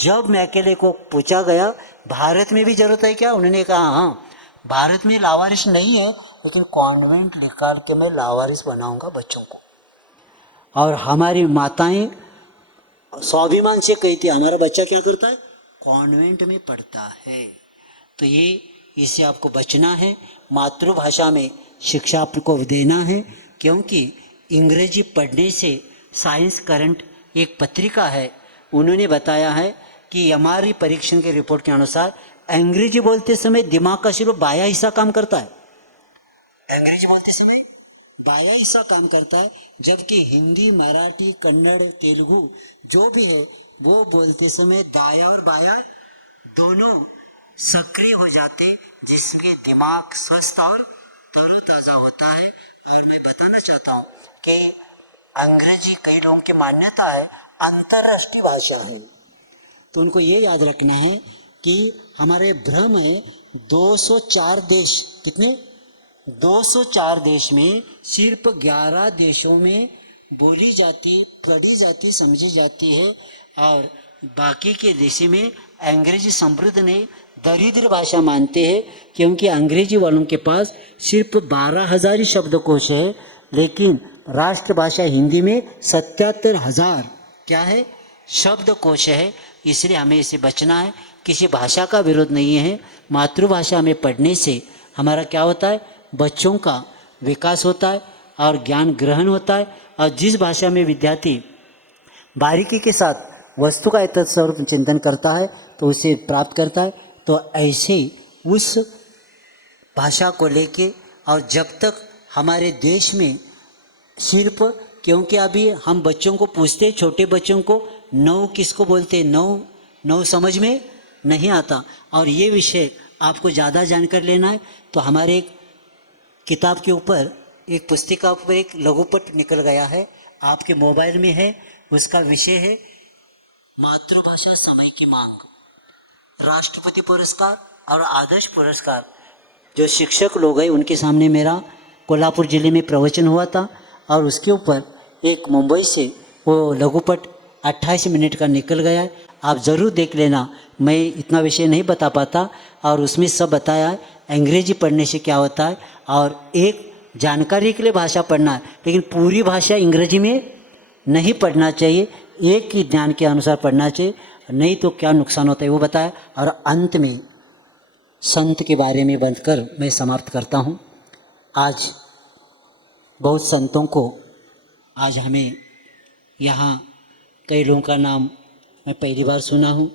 जब मैकेले को पूछा गया भारत में भी जरूरत है क्या, उन्होंने कहा हाँ भारत में लावारिस नहीं है, लेकिन कॉन्वेंट निकाल के मैं लावारिस बनाऊंगा बच्चों को। और हमारी माताएं स्वाभिमान से कहती है हमारा बच्चा क्या करता है, कॉन्वेंट में पढ़ता है। तो ये इससे आपको बचना है, मातृभाषा में शिक्षा आपको देना है, क्योंकि अंग्रेजी पढ़ने से साइंस करंट एक पत्रिका है, उन्होंने बताया है कि हमारी परीक्षण के रिपोर्ट के अनुसार अंग्रेजी बोलते समय दिमाग का सिर्फ बायां हिस्सा काम करता है, अंग्रेजी बोलते समय बायां हिस्सा काम करता है, जबकि हिंदी, मराठी, कन्नड़, तेलुगु जो भी है वो बोलते समय दायां और बायां दोनों सक्रिय हो जाते, जिसके दिमाग स्वस्थ और तरोताजा होता है। और मैं बताना चाहता हूँ कि अंग्रेजी कई लोगों की मान्यता है अंतर्राष्ट्रीय भाषा है, तो उनको ये याद रखना है कि हमारे भ्रम है 204 देश, कितने 204 देश में सिर्फ 11 देशों में बोली जाती, पढ़ी जाती, समझी जाती है, और बाकी के देशों में अंग्रेजी समृद्ध नहीं, दरिद्र भाषा मानते हैं, क्योंकि अंग्रेजी वालों के पास सिर्फ 12,000 ही शब्दकोश है, लेकिन राष्ट्रभाषा हिंदी में 77,000 क्या है शब्दकोश है। इसलिए हमें इसे बचना है। किसी भाषा का विरोध नहीं है, मातृभाषा में पढ़ने से हमारा क्या होता है, बच्चों का विकास होता है और ज्ञान ग्रहण होता है, और जिस भाषा में विद्यार्थी बारीकी के साथ वस्तु का यथास्वरूप चिंतन करता है तो उसे प्राप्त करता है। तो ऐसे उस भाषा को लेके, और जब तक हमारे देश में सिर्फ, क्योंकि अभी हम बच्चों को पूछते, छोटे बच्चों को नौ किसको बोलते, नौ समझ में नहीं आता, और ये विषय आपको ज़्यादा जानकर लेना है तो हमारे एक किताब के ऊपर, एक पुस्तिका ऊपर एक लघुपट निकल गया है, आपके मोबाइल में है, उसका विषय है मातृभाषा समय की मांग। राष्ट्रपति पुरस्कार और आदर्श पुरस्कार जो शिक्षक लोग हैं उनके सामने मेरा कोल्हापुर जिले में प्रवचन हुआ था, और उसके ऊपर एक मुंबई से वो लघुपट 28 मिनट का निकल गया है, आप ज़रूर देख लेना। मैं इतना विषय नहीं बता पाता, और उसमें सब बताया है अंग्रेजी पढ़ने से क्या होता है, और एक जानकारी के लिए भाषा पढ़ना है, लेकिन पूरी भाषा अंग्रेजी में नहीं पढ़ना चाहिए, एक ही ज्ञान के अनुसार पढ़ना चाहिए, नहीं तो क्या नुकसान होता है वो बताया। और अंत में संत के बारे में बनकर मैं समाप्त करता हूँ। आज बहुत संतों को, आज हमें यहाँ कई लोगों का नाम मैं पहली बार सुना हूँ,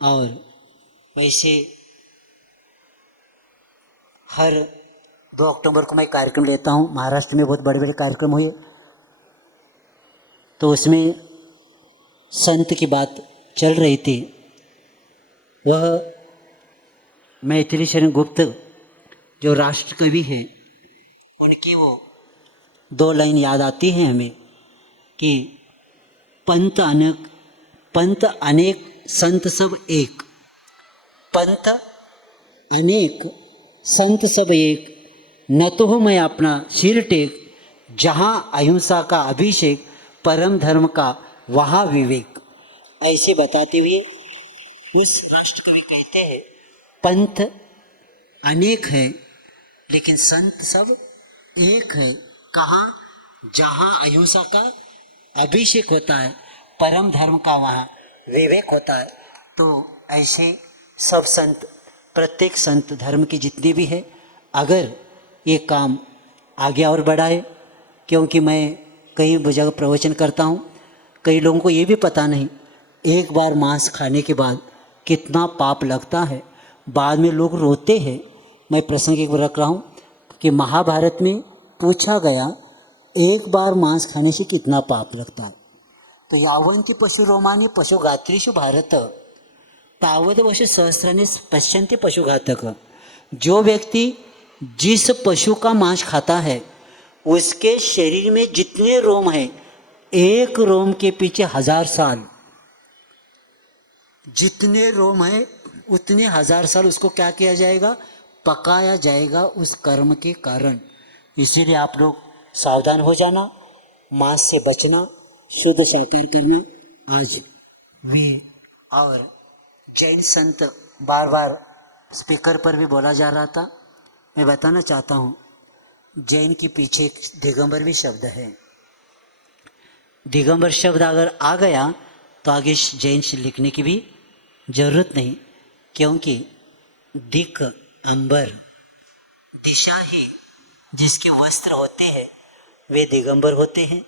और वैसे हर 2 अक्टूबर को मैं कार्यक्रम लेता हूँ, महाराष्ट्र में बहुत बड़े बड़े कार्यक्रम हुए, तो उसमें संत की बात चल रही थी। वह मैथिली शरण गुप्त जो राष्ट्र कवि हैं, उनकी वो 2 लाइन याद आती हैं हमें कि पंथ अनेक संत सब एक, पंथ अनेक संत सब एक, न तो हूँ मैं अपना सिर टेक, जहाँ अहिंसा का अभिषेक, परम धर्म का वहाँ विवेक। ऐसे बताते हुए उस राष्ट्र कवि कहते हैं पंथ अनेक है लेकिन संत सब एक है, कहाँ, जहाँ अहिंसा का अभिषेक होता है, परम धर्म का वहाँ विवेक होता है। तो ऐसे सब संत, प्रत्येक संत धर्म की जितनी भी है, अगर ये काम आगे और बढ़ाए, क्योंकि मैं कई जगह प्रवचन करता हूँ, कई लोगों को ये भी पता नहीं एक बार मांस खाने के बाद कितना पाप लगता है, बाद में लोग रोते हैं। मैं प्रसंग एक बार रख रहा हूँ कि महाभारत में पूछा गया एक बार मांस खाने से कितना पाप लगता है, तो यावन्ति पशु रोमानी पशुघात्रीषु भारत तावद वर्ष सहस्रानि पश्यन्ति पशुघातक। जो व्यक्ति जिस पशु का मांस खाता है उसके शरीर में जितने रोम हैं, एक रोम के पीछे 1000 साल, जितने रोम हैं उतने 1000 साल उसको क्या किया जाएगा, पकाया जाएगा उस कर्म के कारण। इसीलिए आप लोग सावधान हो जाना, मांस से बचना, शुद्ध शाकाहार करना। आज वे और जैन संत बार बार स्पीकर पर भी बोला जा रहा था। मैं बताना चाहता हूँ, जैन के पीछे एक दिगंबर भी शब्द है। दिगंबर शब्द अगर आ गया तो आगे जैन से लिखने की भी जरूरत नहीं, क्योंकि दिक अंबर दिशा ही जिसके वस्त्र होते हैं वे दिगंबर होते हैं।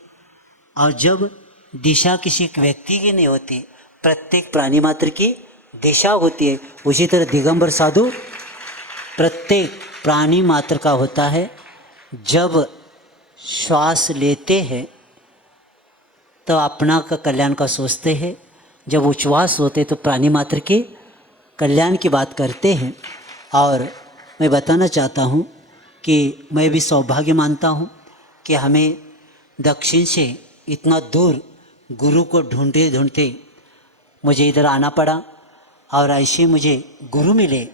और जब दिशा किसी एक व्यक्ति की नहीं होती, प्रत्येक प्राणी मात्र की दिशा होती है, उसी तरह दिगंबर साधु प्रत्येक प्राणी मात्र का होता है। जब श्वास लेते हैं तो अपना का कल्याण का सोचते हैं, जब उच्छ्वास होते तो प्राणी मात्र के कल्याण की बात करते हैं। और मैं बताना चाहता हूँ कि मैं भी सौभाग्य मानता हूँ कि हमें दक्षिण से इतना दूर गुरु को ढूंढते ढूंढते मुझे इधर आना पड़ा, और ऐसे मुझे गुरु मिले।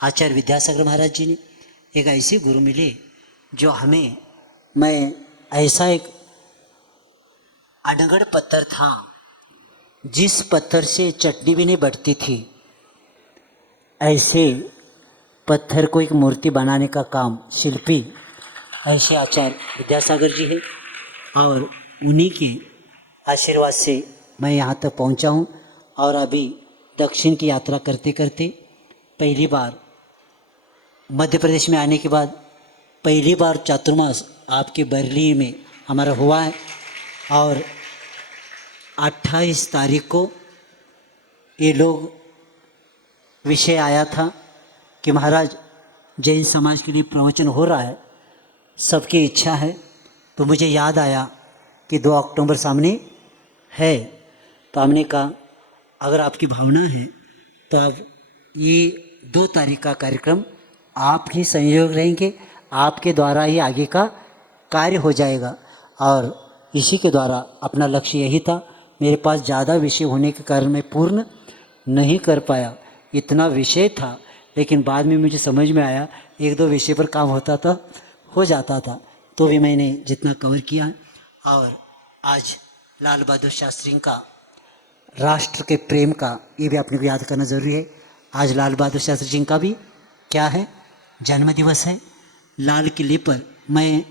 आचार्य विद्यासागर महाराज जी ने एक ऐसे गुरु मिले जो हमें, मैं ऐसा एक अनगढ़ पत्थर था जिस पत्थर से चटनी भी नहीं बढ़ती थी, ऐसे पत्थर को एक मूर्ति बनाने का काम शिल्पी ऐसे आचार्य विद्यासागर जी है। और उन्हीं के आशीर्वाद से मैं यहाँ तक पहुँचा हूँ। और अभी दक्षिण की यात्रा करते करते पहली बार मध्य प्रदेश में आने के बाद पहली बार चातुर्मास आपके बरली में हमारा हुआ है। और 28 तारीख को ये लोग विषय आया था कि महाराज जैन समाज के लिए प्रवचन हो रहा है, सबकी इच्छा है। तो मुझे याद आया कि 2 अक्टूबर सामने है, तो हमने कहा अगर आपकी भावना है तो अब ये 2 तारीख का कार्यक्रम आप ही संयोग रहेंगे, आपके द्वारा ही आगे का कार्य हो जाएगा। और इसी के द्वारा अपना लक्ष्य यही था। मेरे पास ज़्यादा विषय होने के कारण मैं पूर्ण नहीं कर पाया, इतना विषय था। लेकिन बाद में मुझे समझ में आया 1-2 विषय पर काम होता था, हो जाता था, तो भी मैंने जितना कवर किया। और आज लाल बहादुर शास्त्री का राष्ट्र के प्रेम का ये भी अपने को याद करना ज़रूरी है। आज लाल बहादुर शास्त्री जी का भी क्या है, जन्म दिवस है। लाल किले पर मैं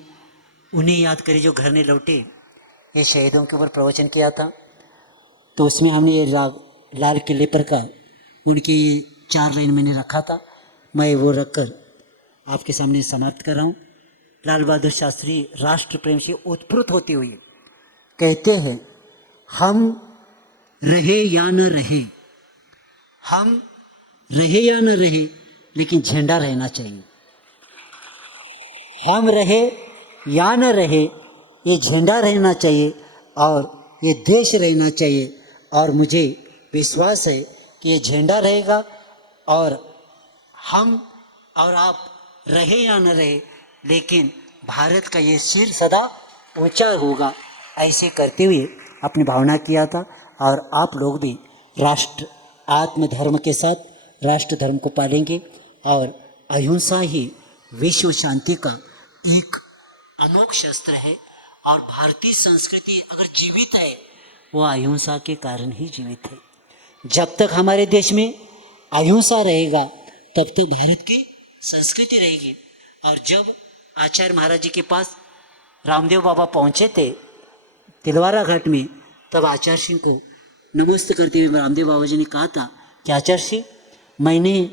उन्हें याद करी जो घर ने लौटे, ये शहीदों के ऊपर प्रवचन किया था। तो उसमें हमने ये लाल किले पर का उनकी 4 लाइन मैंने रखा था, मैं वो रखकर आपके सामने समाप्त कर रहा हूँ। लाल बहादुर शास्त्री राष्ट्र प्रेम से उत्प्रुत होते हुए कहते हैं, हम रहे या न रहे, हम रहे या न रहे, लेकिन झंडा रहना चाहिए। हम रहे या न रहे, ये झंडा रहना चाहिए और ये देश रहना चाहिए। और मुझे विश्वास है कि ये झंडा रहेगा और हम और आप रहे या न रहे, लेकिन भारत का ये सिर सदा ऊंचा होगा। ऐसे करते हुए अपनी भावना किया था। और आप लोग भी राष्ट्र आत्म धर्म के साथ राष्ट्र धर्म को पालेंगे और अहिंसा ही विश्व शांति का एक अनोख शस्त्र है। और भारतीय संस्कृति अगर जीवित है वो अहिंसा के कारण ही जीवित है। जब तक हमारे देश में अहिंसा रहेगा तब तक भारत की संस्कृति रहेगी। और जब आचार्य महाराज जी के पास रामदेव बाबा पहुँचे थे तिलवारा घाट में, तब आचार्य सिंह को नमस्ते करते हुए रामदेव बाबा जी ने कहा था कि आचार्य सिंह, मैंने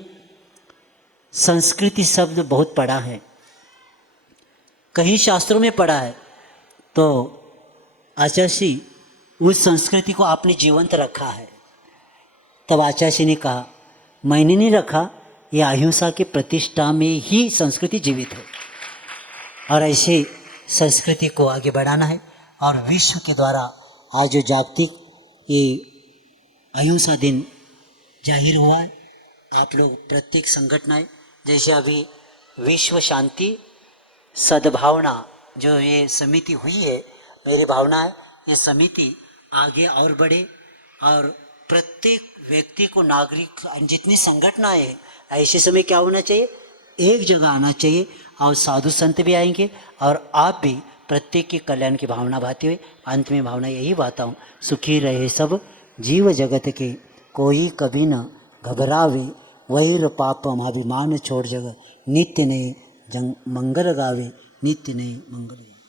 संस्कृति शब्द बहुत पढ़ा है, कहीं शास्त्रों में पढ़ा है, तो आचार्य सिंह उस संस्कृति को आपने जीवंत रखा है। तब आचार्य सिंह ने कहा, मैंने नहीं रखा, ये अहिंसा की प्रतिष्ठा में ही संस्कृति जीवित है। और ऐसे संस्कृति को आगे बढ़ाना है। और विश्व के द्वारा आज जो जागतिक ये अहिंसा दिन जाहिर हुआ है, आप लोग प्रत्येक संगठनाएं, जैसे अभी विश्व शांति सद्भावना जो ये समिति हुई है, मेरी भावना है ये समिति आगे और बढ़े और प्रत्येक व्यक्ति को, नागरिक, जितनी संगठनाएं हैं, ऐसे समय क्या होना चाहिए, एक जगह आना चाहिए और साधु संत भी आएंगे और आप भी प्रत्येक के कल्याण की भावना भाते हुए अंत में भावना यही बाता हूँ, सुखी रहे सब जीव जगत के, कोई कभी न घबरावे, वैर पापम अभिमान छोड़ जग, नित्य नए मंगल गावे, नित्य नए मंगल गावे।